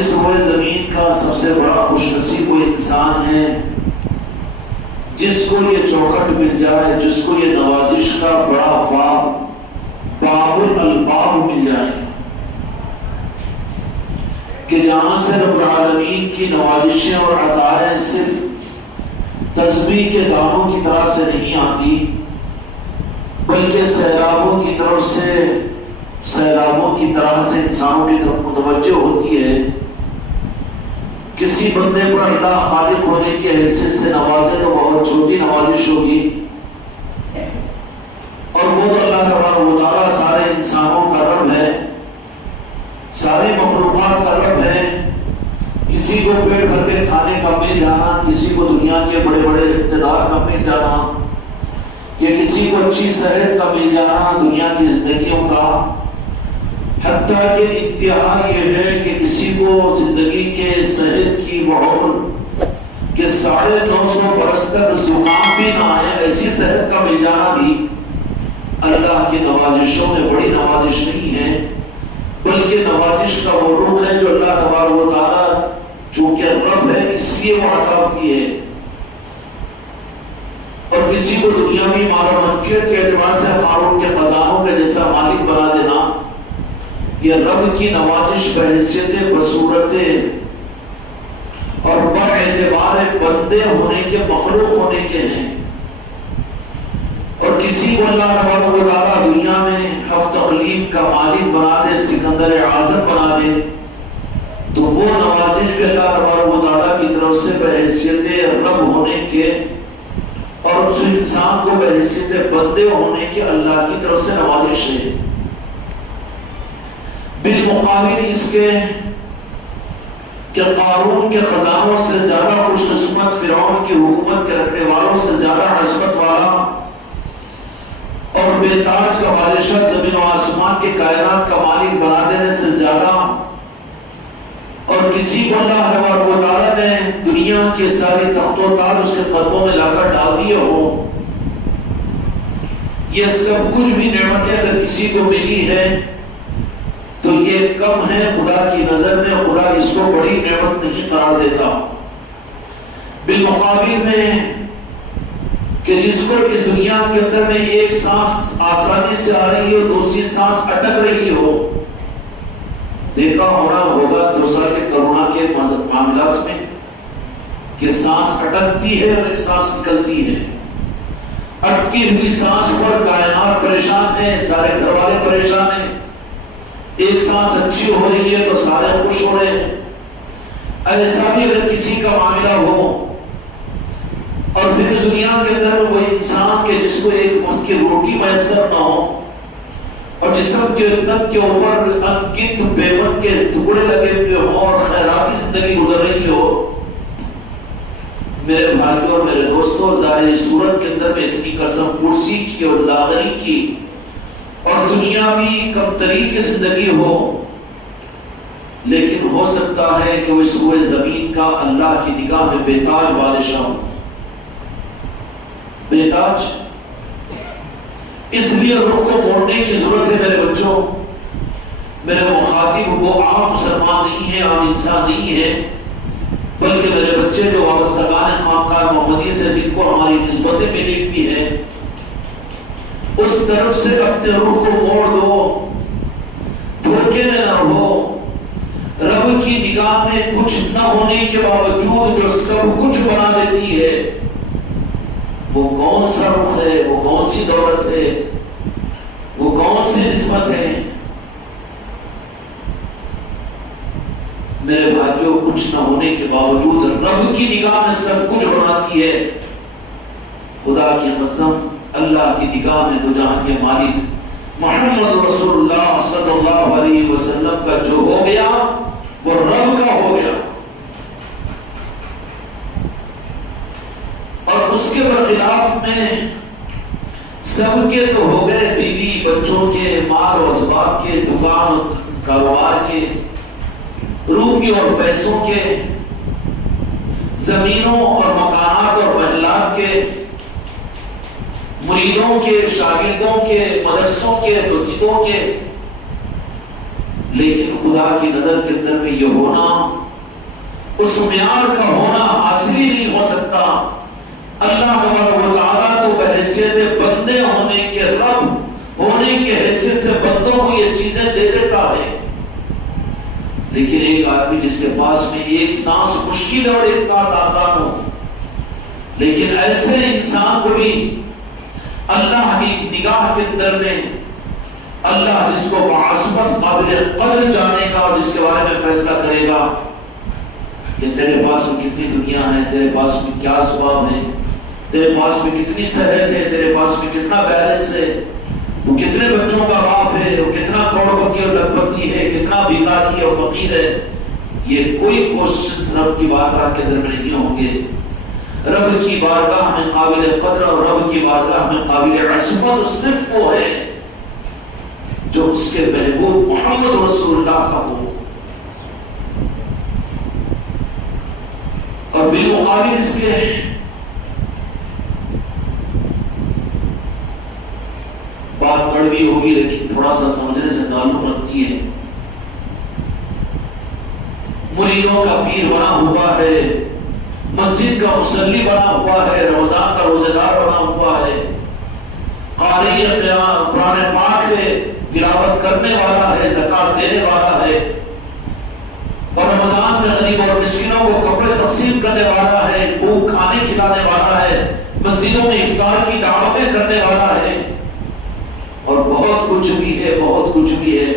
اس روئے زمین کا سب سے بڑا خوش نصیب وہ انسان ہے جس کو یہ چوکھٹ مل جائے، جس کو یہ نوازش کا بڑا باب الباب مل جائے کہ جہاں سے رب العالمین کی نوازشیں اور عطائیں صرف تسبیح کے دانوں کی طرح سے نہیں آتی، بلکہ سیلابوں کی طرف سے انسانوں کی طرف متوجہ ہوتی ہے۔ کسی بندے پر اللہ خالق ہونے کی حیثیت سے نوازے تو بہت چھوٹی نوازش ہوگی، اور وہ تو اللہ تبارک و تعالیٰ سارے انسانوں کا رب ہے، ساری مخلوقات کا رب ہے۔ کسی کو پیٹ بھر کے کھانے کا مل جانا، کسی کو دنیا کے بڑے بڑے اقتدار کا مل جانا، یا کسی کو اچھی صحت کا مل جانا دنیا کی زندگیوں کا، حتیٰ کہ انتہا یہ ہے کہ کسی کو زندگی کے صحت کی وہ عمر کہ 950 برس تک زکام بھی نہ آئے، ایسی صحت کا مل جانا بھی اللہ کی نوازشوں میں بڑی نوازش نہیں ہے، بلکہ نوازش کا وہ رخ ہے جو اللہ تبارک و تعالیٰ چونکہ رب ہے اس لیے وہ عطا کی ہے۔ اور کسی کو دنیاوی مال و منفیت کے اعتبار سے قارون کے خزانوں کے جیسا مالک بنا دینا، یہ رب کی نوازش بحیثیت بصورت اور باعتبار بندے ہونے کے، مخلوق ہونے کے ہیں۔ اور کسی کو اللہ تبارک و تعالیٰ دنیا میں ہفت اقلیم کا مالک بنا دے، سکندر اعظم بنا دے، تو وہ نوازش بھی اللہ تبارک و تعالیٰ کی طرف سے بحیثیت رب ہونے کے اور اس انسان کو بحیثیت بندے ہونے کے اللہ کی طرف سے نوازش ہے۔ بالمقابل اس کے کہ قارون کے خزانوں سے زیادہ خوش قسمت، فرعون کی حکومت کے رکھنے والوں سے زیادہ عظمت والا اور بے تاج کا بادشاہ، زمین و آسمان کے کائنات کا مالک بنا دینے سے زیادہ، اور کسی کو اللہ تبارک و تعالیٰ نے دنیا کے ساری تخت و تاج اس کے قدموں میں لا کر ڈال دیے ہو، یہ سب کچھ بھی نعمتیں اگر کسی کو ملی ہے تو یہ کم ہے خدا کی نظر میں، خدا اس کو بڑی نعمت نہیں قرار دیتا۔ بالمقابل میں کہ جس کو اس دنیا کے اندر میں ایک سانس آسانی سے آ رہی ہے اور دوسری سانس اٹک رہی ہو، دیکھا ہوگا 2 سال کے کرونا کے معاملات میں کہ سانس اٹکتی ہے اور ایک سانس نکلتی ہے، اٹکی ہوئی سانس پر کائنات پریشان ہے، سارے گھر والے پریشان ہیں، ایک سانس اچھی ہو رہی ہے تو سارے خوش ہو رہے ہیں۔ ایسا بھی اگر کسی کا معاملہ ہو اور پھر اس دنیا کے اندر وہ انسان کے جس کو ایک وقت کی روٹی میسر نہ ہو اور جسم کے تن کے اوپر انگنت پیمن کے ٹکڑے لگے ہوئے ہوں اور خیراتی زندگی گزر رہی ہو، میرے بھائیوں اور میرے دوستوں، ظاہری صورت کے اندر میں اتنی قسم پرسی کی اور لاغری کی اور دنیاوی کم ترین کی زندگی ہو، لیکن ہو سکتا ہے کہ وہ اس روئے زمین کا اللہ کی نگاہ میں بے تاج بادشاہ ہو، بے تاج۔ اس لیے رخ کو موڑنے کی ضرورت ہے میرے بچوں۔ میرے مخاطب وہ عام مسلمان نہیں ہے، عام انسان نہیں ہے، بلکہ میرے بچے جو وابستگان خانقاہ محمدی سے جن کو ہماری نسبتیں ملی ہوئی ہیں، اس طرف سے اپنے روح کو موڑ دو، دھوکے میں نہ ہو۔ رب کی نگاہ میں کچھ نہ ہونے کے باوجود جو سب کچھ بنا دیتی ہے، وہ کون سا رخ ہے، وہ کون سی دولت ہے، وہ کون سی نسبت ہے؟ میرے بھائیوں، کچھ نہ ہونے کے باوجود رب کی نگاہ میں سب کچھ بناتی ہے۔ خدا کی قسم، اللہ کی نگاہ میں تو جہاں کے مالک محمد رسول اللہ صلی اللہ علیہ وسلم کا جو ہو گیا وہ رب کا ہو گیا، اور اس کے برخلاف میں سب کے تو ہو گئے، بیوی بچوں کے، مال و اسباب کے، دکان کاروبار کے، روپیوں اور پیسوں کے، زمینوں اور مکانات اور محلات کے، مریدوں کے، شاگردوں کے، مدرسوں کے، مسجدوں کے، لیکن خدا کی نظر کے اندر میں یہ ہونا، اس معیار کا ہونا حاصل ہی نہیں ہو سکتا۔ اللہ تبارک و تعالیٰ تو بحیثیت بندے ہونے کے، رب ہونے کی حیثیت سے بندوں کو یہ چیزیں دے دیتا ہے، لیکن ایک آدمی جس کے پاس میں ایک سانس مشکل ہے اور ایک سانس آسان ہو، لیکن ایسے انسان کو بھی اللہ کی نگاہ کے اندر میں اللہ جس کو بعظمت قابل قدر جانے گا اور جس کے بارے میں فیصلہ کرے گا کہ تیرے پاس میں کتنی دنیا ہے، تیرے پاس میں کیا اسباب ہے، تیرے پاس میں کتنی صحت ہے، تیرے پاس میں کتنا بیلنس ہے، تو کتنے بچوں کا باپ ہے، اور کتنا کروڑپتی اور لکھپتی ہے، کتنا بھکاری ہے اور فقیر ہے، یہ کوئی کوشش رب کی بارگاہ کے اندر میں نہیں ہوں گے۔ رب کی بارگاہ میں قابل قدر اور رب کی بارگاہ میں قابل عصمت صرف وہ ہے جو اس کے محبوب محمد رسول اللہ کا ہو، اور بالمقابل اس کے بات کڑوی ہوگی لیکن تھوڑا سا سمجھنے سے تعلق رکھتی ہے۔ مریدوں کا پیر بنا ہوا ہے، مسجد کا مصلی بنا ہوا ہے، رمضان کا روزہ دار بنا ہوا ہے، قاری قرآن پاک ہے، تلاوت کرنے والا ہے، زکات دینے والا ہے، اور رمضان میں غریب اور مسکینوں کو کپڑے تقسیم کرنے والا ہے، خوب کھانے کھلانے والا ہے، مسجدوں میں افطار کی دعوتیں کرنے والا ہے، اور بہت کچھ بھی ہے، بہت کچھ بھی ہے،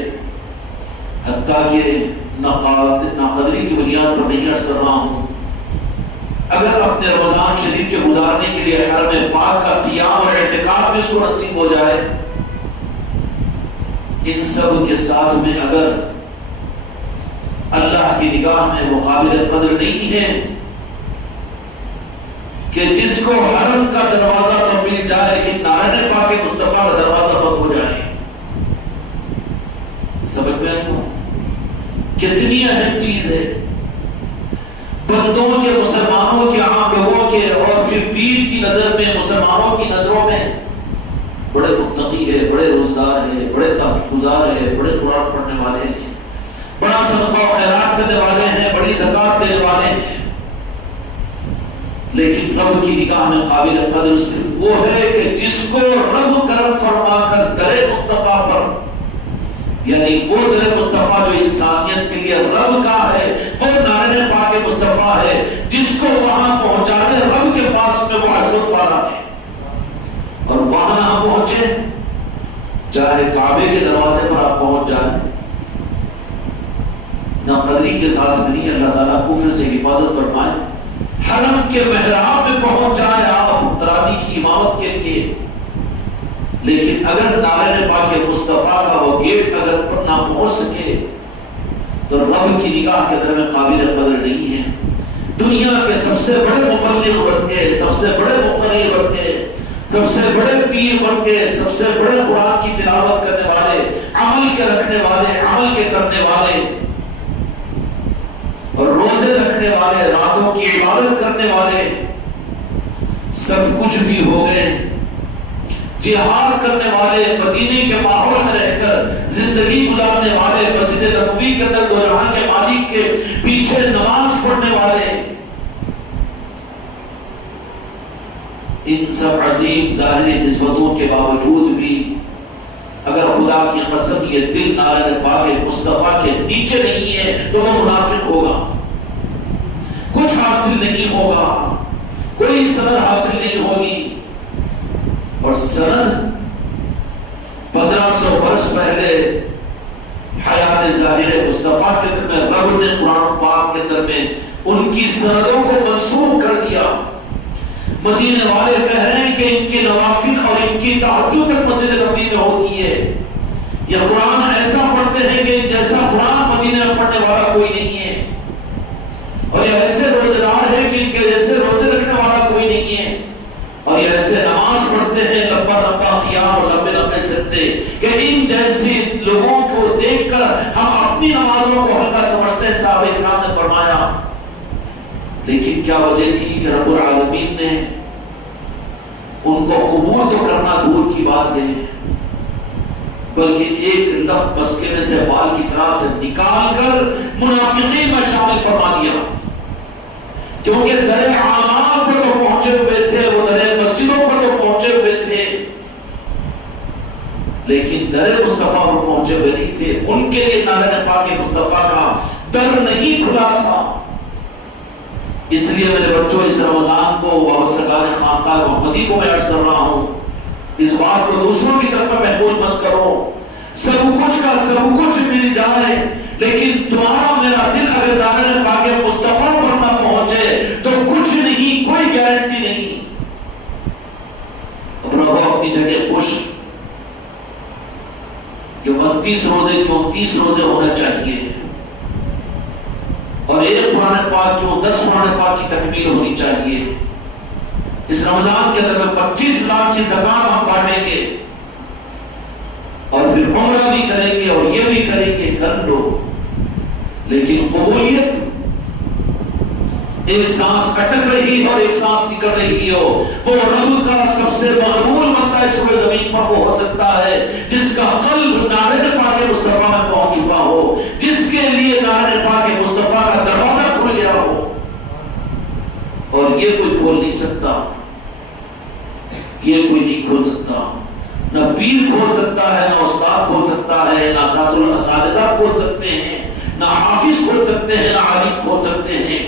حتیٰ کہ ناقدری کی بنیاد پر نہیں عرض کر رہا ہوں، اگر اپنے رمضان شریف کے گزارنے کے لیے حرم پاک کا قیام اور اعتکاف بھی اس کو نصیب ہو جائے، ان سب کے ساتھ میں اگر اللہ کی نگاہ میں وہ قابل قدر نہیں ہے کہ جس کو حرم کا دروازہ تو مل جائے لیکن نارائن پاک مصطفیٰ کا دروازہ بند ہو جائے، سمجھ میں آئی بات؟ کتنی اہم چیز ہے، بندوں کے، مسلمانوں کے، عام لوگوں کے، اور پھر پیر کی نظر میں، مسلمانوں کی نظروں میں بڑے متقی ہے، بڑے روزگار ہے، بڑے تہجد گزار ہے، بڑے قرآن پڑھنے والے ہیں، بڑا صدقہ و خیرات کرنے والے ہیں، بڑی زکات دینے والے ہیں، لیکن رب کی نگاہ میں قابل قدر صرف وہ ہے کہ جس کو رب کرم فرما کر در مصطفیٰ پر، یعنی وہ در مصطفیٰ جو انسانیت کے لیے رب کا ہے، وہ نارائن پاک مصطفیٰ ہے، جس کو وہاں پہنچا دے رب کے پاس میں وہ عزت والا ہے، اور وہاں نہ پہنچے، چاہے کعبے کے دروازے پر آپ پہنچ جائیں، نہ قدری کے ساتھ نہیں، اللہ تعالیٰ کفر سے حفاظت فرمائے، حرم کے محراب میں پہنچ جائے آپ تراویح کی امامت کے لیے، لیکن اگر نارائن پاک مصطفیٰ کا وہ گیٹ اگر نہ پہنچ سکے تو رب کی نگاہ کے اندر میں قابل قدر نہیں ہے۔ دنیا کے سب سے بڑے مبلغ بن گئے، سب سے بڑے مقرر بن گئے، سب سے بڑے پیر بن گئے، سب سے بڑے قرآن کی تلاوت کرنے والے، عمل کے رکھنے والے، عمل کے کرنے والے، اور روزے رکھنے والے، راتوں کی عبادت کرنے والے، سب کچھ بھی ہو گئے، جہاد کرنے والے، مدینے کے ماحول میں رہ کر زندگی گزارنے والے، مسجد نبوی کے اندر دو جہاں کے مالک کے پیچھے نماز پڑھنے والے، ان سب عظیم ظاہری نسبتوں کے باوجود بھی اگر خدا کی قسم یہ دل نارائن پاک مصطفیٰ کے نیچے نہیں ہے تو وہ منافق ہوگا، کچھ حاصل نہیں ہوگا، کوئی سند حاصل نہیں ہوگی، اور سند 1500 برس پہلے حیات ظاہر مصطفیٰ کے اندر میں رب نے قرآن پاک کے اندر میں ان کی سندوں کو منسوخ کر دیا۔ مدینے والے کہہ رہے ہیں کہ ان کی نوافل اور ان کی تہجد تک مسجد نبوی میں ہوتی ہے، یہ قرآن ایسا پڑھتے ہیں کہ جیسا قرآن مدینے میں پڑھنے والا کوئی نہیں ہے، اور یہ ایسے روزے دار ہیں کہ ان کے جیسے روزے رکھنے والا کوئی نہیں ہے، اور یہ ایسے نماز پڑھتے ہیں، لمبا لمبا قیام اور لمبے لمبے سجدے، کہ ان جیسے لوگوں کو دیکھ کر ہم اپنی نمازوں کو ہلکا سمجھتے ہیں۔ صحابہ کرام نے فرمایا لیکن کیا وجہ تھی کہ رب العالمین نے ان کو قبول تو کرنا دور کی بات ہے، بلکہ ایک لخت بسکے میں سے بال کی طرح سے نکال کر منافقین میں شامل فرما دیا، کیونکہ در اعمال پر تو پہنچے ہوئے تھے، وہ در مسجدوں پر تو پہنچے ہوئے تھے، لیکن در مصطفیٰ پر پہنچے ہوئے نہیں تھے۔ ان کے لیے نعرہ پاک مصطفیٰ کا در نہیں کھلا تھا۔ اس لیے میرے بچوں، اس رمضان کو وابستگان خانقاہ محمدی کو میں عرض کر رہا ہوں، اس بات کو دوسروں کی طرف محمول مت کرو۔ سب کچھ کا سب کچھ مل جائے، لیکن تمہارا میرا دل اگر نعرہ پاک مصطفیٰ پر نہ پہنچے تو کچھ نہیں، کوئی گارنٹی نہیں۔ اب رہو اپنی جگہ خوش کہ 29 روزے کیوں 30 روزے ہونا چاہیے، اور ایک قرآن پاک کیوں 10 قرآن پاک کی تکمیل ہونی چاہیے۔ اس رمضان کے اندر میں 25 لاکھ کی زکات ہم بانٹیں گے، اور پھر عمرہ بھی کریں گے اور یہ بھی کریں گے، کر لو، لیکن قبولیت ایک سانس اٹک رہی اور ایک سانس نکل رہی ہو، وہ رب کا سب سے مقبول بندہ اس روئے زمین پر وہ ہو سکتا ہے جس کا قلب نعرہ پاک مصطفیٰ میں پہنچ چکا ہو، جس کے لیے نعرہ پاک مصطفیٰ کا دروازہ کھل گیا ہو، اور یہ کوئی کھول نہیں سکتا، یہ کوئی نہیں کھول سکتا، نہ پیر کھول سکتا ہے، نہ استاد کھول سکتا ہے، نہ اساتذہ کھول سکتے ہیں، نہ حافظ کھول سکتے ہیں، نہ عالم کھول سکتے ہیں۔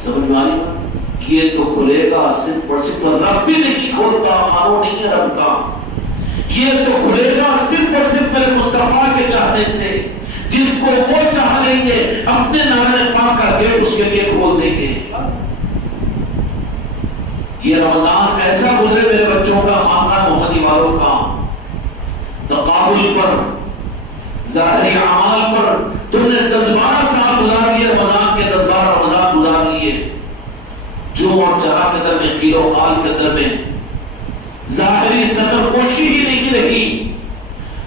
سمجھ میں آئی بات؟ یہ تو کھلے گا صرف اور صرف، رب بھی نہیں کھولتا، قانون نہیں ہے رب کا، یہ تو کھلے گا صرف اور صرف میرے مصطفیٰ کے چاہنے سے، جس کو وہ چاہ لیں گے اپنے نعرہ پاک کا گیٹ اس کے لیے کھول دیں گے۔ یہ رمضان ایسا گزرے میرے بچوں کا، خانقاہ محمدی والوں کا، تقابل پر، ظاہری اعمال پر تم نے 10-12 سال گزار لیے، رمضان کے 10-12 رمضان گزار لیے، جو اور چرا کے در میں، قیل و قال کے در میں، ظاہری صدر کوشی ہی نہیں رہی،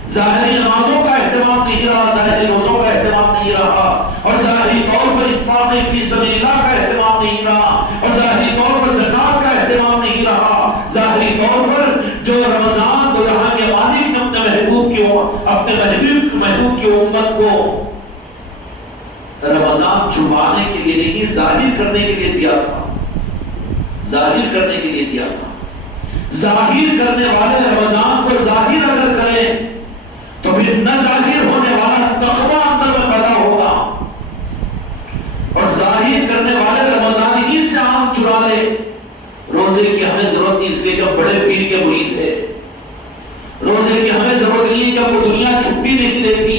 ظاہری نمازوں کا اہتمام نہیں رہا، ظاہری روزوں کا اہتمام نہیں رہا، اور ظاہری طور پر انفاق فی سبیل اللہ کا اہتمام نہیں رہا، اور ظاہری طور پر زکات کا اہتمام نہیں رہا، ظاہری طور پر جو رمضان دو جہاں کے مالک نے اپنے محبوب کی امت کو رمضان چھپانے کے لیے نہیں، ظاہر کرنے کے لیے دیا تھا، ظاہر کرنے کے لیے دیا تھا۔ ظاہر کرنے والے رمضان کو ظاہر اگر کریں تو پھر نہ ظاہر ہونے والا تقویٰ اندر میں پیدا ہوگا، اور ظاہر کرنے والے رمضان ہی سے آنکھ چرا لے۔ روزے کی ہمیں ضرورت نہیں، اس لیے کہ بڑے پیر کے مرید ہے، روزے کی ہمیں ضرورت نہیں کہ وہ دنیا چھٹی نہیں دیتی،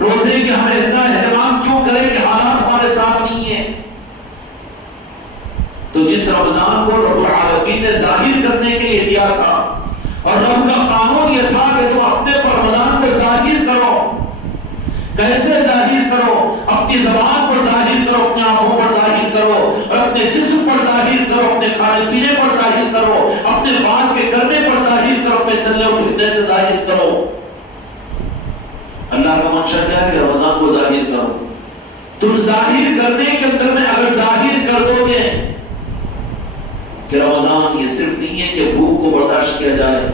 روزے کی ہمیں اتنا اہتمام کیوں کرے کہ حالات ہمارے ساتھ نہیں ہیں۔ تو جس رمضان کو رب العالمین نے ظاہر کرنے کے لیے دیا تھا، اور رب کا قانون یہ تھا کہ تم اپنے پر رمضان کو ظاہر کرو، کیسے ظاہر کرو؟ اپنی زبان پر ظاہر کرو، اپنی آنکھوں پر ظاہر کرو، اور اپنے جسم پر ظاہر کرو، اپنے کھانے پینے پر ظاہر کرو، اپنے بات کے کرنے پر ظاہر کرو، اپنے چلنے اور پھرنے سے ظاہر کرو۔ اللہ کا منشا کیا ہے کہ رمضان کو ظاہر کرو۔ تم ظاہر کرنے کے اندر میں اگر ظاہر کر دو گے کہ رمضان یہ صرف نہیں ہے کہ بھوک کو برداشت کیا جائے،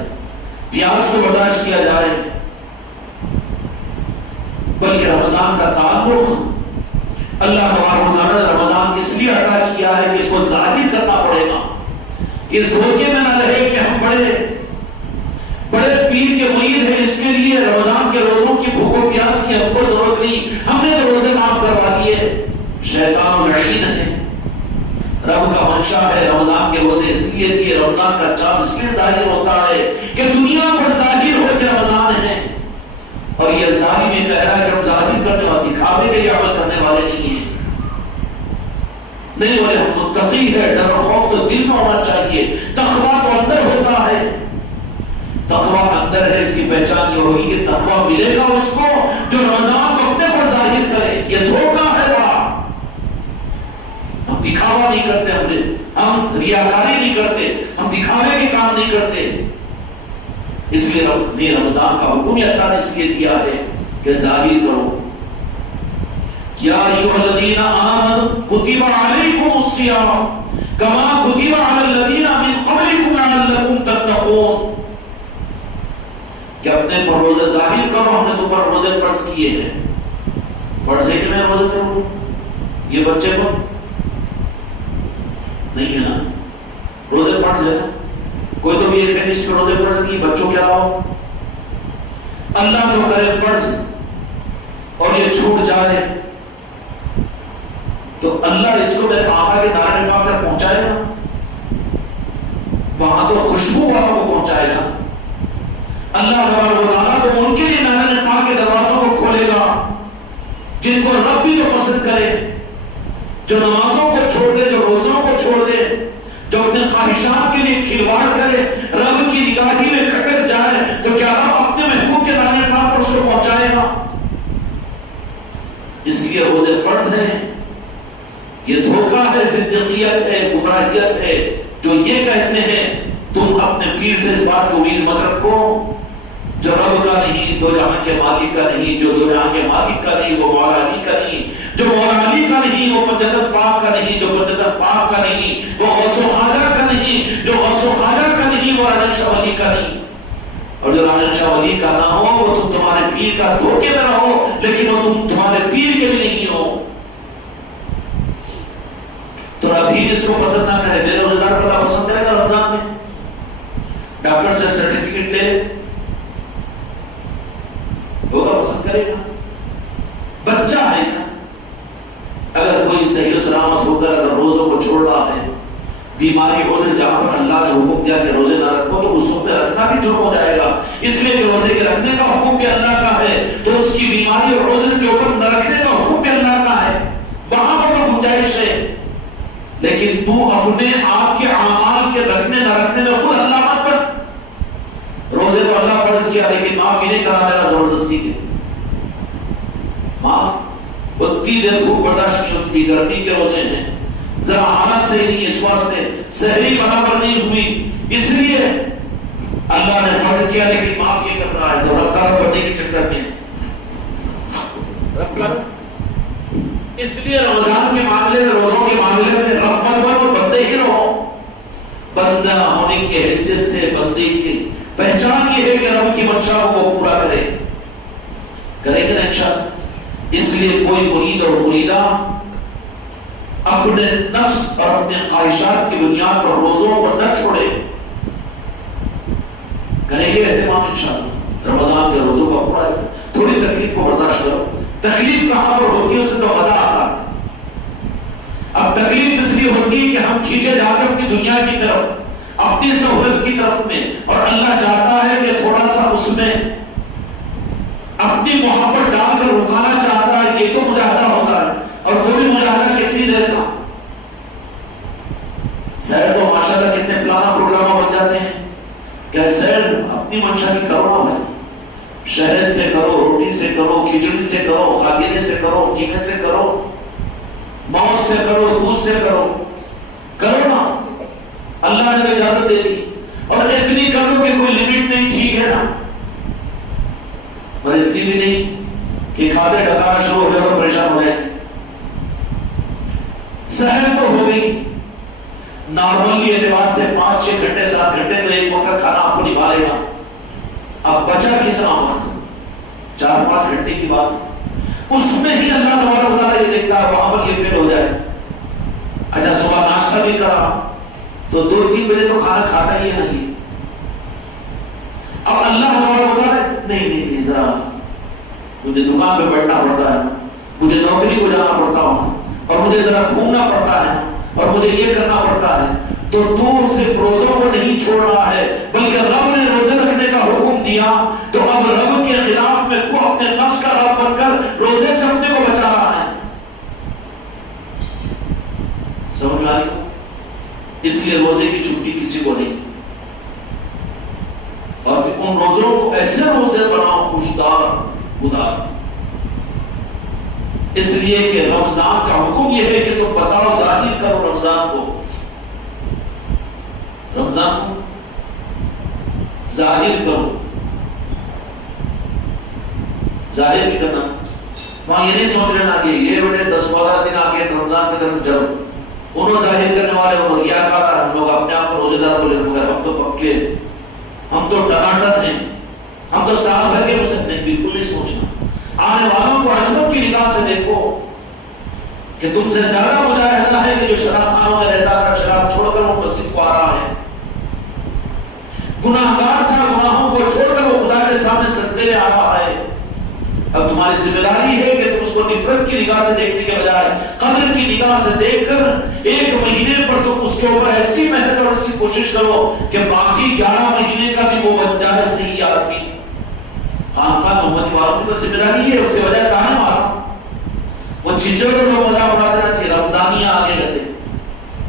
پیاس کو برداشت کیا جائے، بلکہ رمضان کا تعلق اللہ تبارک و تعالیٰ نے رمضان اس لیے عطا کیا ہے کہ اس کو ظاہر کرنا پڑے گا۔ اس دھوکے میں نہ رہے کہ ہم بڑے پیر کے مرید ہیں، اس کے لیے رمضان کے روزوں کی بھوک و پیاس کی ہم کو ضرورت نہیں، ہم نے تو روزے معاف کروا دیے۔ شیطان العین ہے، رب کا منشا ہے رمضان کے روزے اس لیے دیے، رمضان کا چاند اس لیے ظاہر ہوتا ہے کہ دنیا پر ظاہر ہو کے رمضان ہے، اور یہ ظالم یہ کہہ رہا ہے کہ ہم ظاہر کرنے اور دکھاوے کے لیے عمل کرنے والے نہیں ہیں، نہیں بولے ہم متقی ہے، ڈر اور خوف تو دل میں ہونا چاہیے، تقویٰ تو اندر ہوتا ہے، تقویٰ اندر ہے، اس کی پہچان یہ ہوگی کہ تقویٰ ملے گا اس کو جو رمضان کو اپنے پر ظاہر کرے۔ یہ دھوکہ ہے بڑا، ہم دکھاوا نہیں کرتے، ہم ریاکاری نہیں کرتے، ہم دکھاوے کے کام نہیں کرتے، اس لیے رب نے رمضان کا حکم اللہ نے اس لیے دیا ہے کہ ظاہر کرو۔ یا ایھا الذین آمنوا کتب علیکم الصیام کما کتب علی الذین من قبلکم لعلکم تتقون۔ کہ اپنے پر روزے ظاہر کرو، ہم نے تم پر روزے فرض کیے ہیں. فرض ہے کہ میں روزے کروں؟ یہ بچے کو نہیں ہے نا، روزے فرض ہے نا. کوئی تو بھی ایک ہے جس پہ روزے فرض نہیں، بچوں کیا ہو. اللہ جو کرے فرض اور یہ چھوٹ جائے تو اللہ اس کو میرے آقا کے دائرے پاک تک پہنچائے گا، وہاں تو خوشبو والوں کو پہنچائے گا. اللہ تبارک و تعالیٰ تو ان کے لیے نارائن پاک کے دروازوں کو کھولے گا جن کو رب بھی تو پسند کرے، جو نمازوں کو چھوڑ دے، جو روزوں کو چھوڑ دے، جو اپنے خواہشات کے لیے کھلواڑ کرے، رب کی نگاہی میں کھٹک جائے، تو کیا رب اپنے محبوب کے نارائن پاک پر اس کو پہنچائے گا؟ اس لیے روزے فرض ہیں. یہ دھوکہ ہے، زندگیت ہے، گمراہیت ہے جو یہ کہتے ہیں تم اپنے پیر سے اس بات کو امید مت رکھو جو رب کا نہیں، دو جہاں کے مالک کا نہیں، جو دو جہاں کے مالک کا نہیں وہ مولا علی کا نہیں، جو مولا علی کا نہیں وہ پنجتن پاک کا نہیں، جو پنجتن پاک کا نہیں وہ غوث و خواجہ کا نہیں، جو غوث و خواجہ کا نہیں وہ راجن شاہ ولی کا نہیں. اور جو راجن شاہ ولی کا نہ ہو وہ تم تمہارے پیر کا دھوکے میں رہو، لیکن وہ تم تمہارے پیر کے بھی نہیں ہو. تو رب ہی اس کو پسند نہ کرے، بے روزگار کو اللہ پسند کرے گا. رمضان میں ڈاکٹر سے سرٹیفکیٹ لے ہوگا، پسند کرے گا. بچہ ہے نا، اگر کوئی صحیح و سلامت ہو کر اگر روزوں کو چھوڑ رہا ہے، بیماری ہو جائے جہاں پر اللہ نے حکم دیا کہ روزے نہ رکھو تو اس پہ رکھنا بھی جرم ہو جائے گا. اس لیے کہ روزے کے رکھنے کا حکم بھی اللہ کا ہے تو اس کی بیماری اور روزے کے اوپر نہ رکھنے کا حکم بھی اللہ کا ہے. وہاں پر تو گنجائش ہے، لیکن تو اپنے آپ کے اعمال کے رکھنے نہ رکھنے میں خود اللہ مت بن. روزے تو اللہ فرض کیا لیکن معاف ہی نہیں کرا دینا زبردستی کے. معاف اتنی دیر بھوک برداشت نہیں ہوتی، گرمی کے روزے ہیں، ذرا حالت صحیح نہیں، اس واسطے سحری برابر نہیں ہوئی، اس لیے اللہ نے فرض کیا لیکن معاف یہ کر رہا ہے. تو رب کا رب بننے کے چکر میں رب کا اس لیے رمضان کے معاملے میں، روزوں کے معاملے میں رب بن بندے ہی رہو. بندہ ہونے کی حیثیت سے بندے کی پہچان یہ ہے کہ رب کی منشا کو پورا کرے گا نا انشاءاللہ. اس لیے کوئی مرید اور مریدہ اپنے نفس اور اپنے خواہشات کی بنیاد پر روزوں کو نہ چھوڑے. کریں گے اہتمام انشاءاللہ، رمضان کے روزوں کو پورا ہے. تھوڑی تکلیف کو برداشت کرو، تکلیف کہاں پر ہوتی ہے اس سے تو مزہ آتا ہے. اب تکلیف اس لیے ہوتی ہے کہ ہم کھینچے جاتے ہیں اپنی دنیا کی طرف، اپنی سہولت کی طرف میں، اور اللہ چاہتا ہے کہ تھوڑا سا اس میں اپنی محبت ڈال کر رکانا چاہتا ہے. یہ تو مجاہدہ ہوتا ہے، اور وہ بھی مجاہدہ کتنی دیر کا. سیر تو ماشاءاللہ کتنے پلانا پروگرام بن جاتے ہیں کہ سیر اپنی منشا کی کرو نا بھائی، شہد سے کرو، روٹی سے کرو، کھچڑی سے کرو، خاگینے سے کرو، قیمے سے کرو، موت سے کرو، دودھ سے کرو، کرو نا. اللہ نے تو اجازت دے دی، اور اتنی کر لو کہ کوئی لمٹ نہیں، ٹھیک ہے نا، پر اتنی بھی نہیں کہ کھاتے ڈکانا شروع ہو گئے اور پریشان ہو جائیں. سحر تو ہو گئی نارملی اعتبار سے 5-6 گھنٹے 7 گھنٹے تو ایک وقت کھانا آپ کو نبھا لے گا. اب بچا کتنا وقت؟ 4-5 گھنٹے کی بات، اس میں ہی اللہ تبارک و تعالیٰ یہ دیکھتا ہے وہاں پر یہ فیل ہو جائے. اچھا صبح ناشتہ بھی کرا تو 2-3 بجے تو کھانا کھاتا ہی ہے نہیں. اب اللہ تبارک و تعالیٰ نہیں ذرا مجھے دکان پہ بیٹھنا پڑتا ہے، مجھے نوکری کو جانا پڑتا ہوں، اور مجھے ذرا گھومنا پڑتا ہے، اور مجھے یہ کرنا پڑتا ہے. تو صرف روزوں کو نہیں چھوڑ رہا ہے بلکہ رب نے روزے رکھنے کا حکم دیا، تو اب رب کے خلاف میں تو اپنے نفس کا رب بن کر روزے سے اپنے کو بچا رہا ہے. سمجھ میں آ رہی؟ اس لیے روزے کی چھٹی کسی کو نہیں، اور ان روزوں کو ایسے روزے بناؤ خوشدار خدار. اس لیے کہ رمضان کا حکم یہ ہے کہ تم بتاؤ، ظاہر کرو رمضان کو ظاہر کرو، ظاہر بھی کرنا. وہاں یہ نہیں سوچ لینا کہ یہ بیٹے 10-15 دن آگے رمضان کے دن جب انہوں ظاہر کرنے والے انہوں ریا کار ہے، ہم لوگ اپنے آپ کو روزے دار بولے، مگر ہم تو پکے، ہم تو ٹناٹن ہیں، ہم تو سال بھر کے نہیں، بالکل نہیں سوچنا. آنے والوں کو عظمت کی نگاہ سے دیکھو کہ تم سے زیادہ مجاہد اللہ ہے کہ جو شراب خانوں میں رہتا تھا، شراب چھوڑ کر وہ مسجد کو آ رہا ہے. گناہگار تھا، گناہوں کو چھوڑ کر وہ خدا کے سامنے سجدے میں آ رہا ہے. اب تمہاری ذمہ داری ہے کہ تم اس کو نفرت کی نگاہ سے دیکھنے کے بجائے قدر کی نگاہ سے دیکھ کر ایک مہینے پر تم اس کے اوپر ایسی محنت اور ایسی کوشش کرو کہ باقی 11 مہینے کا بھی وہ بن جائے. صحیح آدمی خانقاہ محمدی والوں کی تو ذمہ داری ہے اس کے بجائے تانے مارنا. وہ چھچڑ کو لوگ مذاق اڑاتے رہتے ہیں، رمضانیاں آگے رہتے،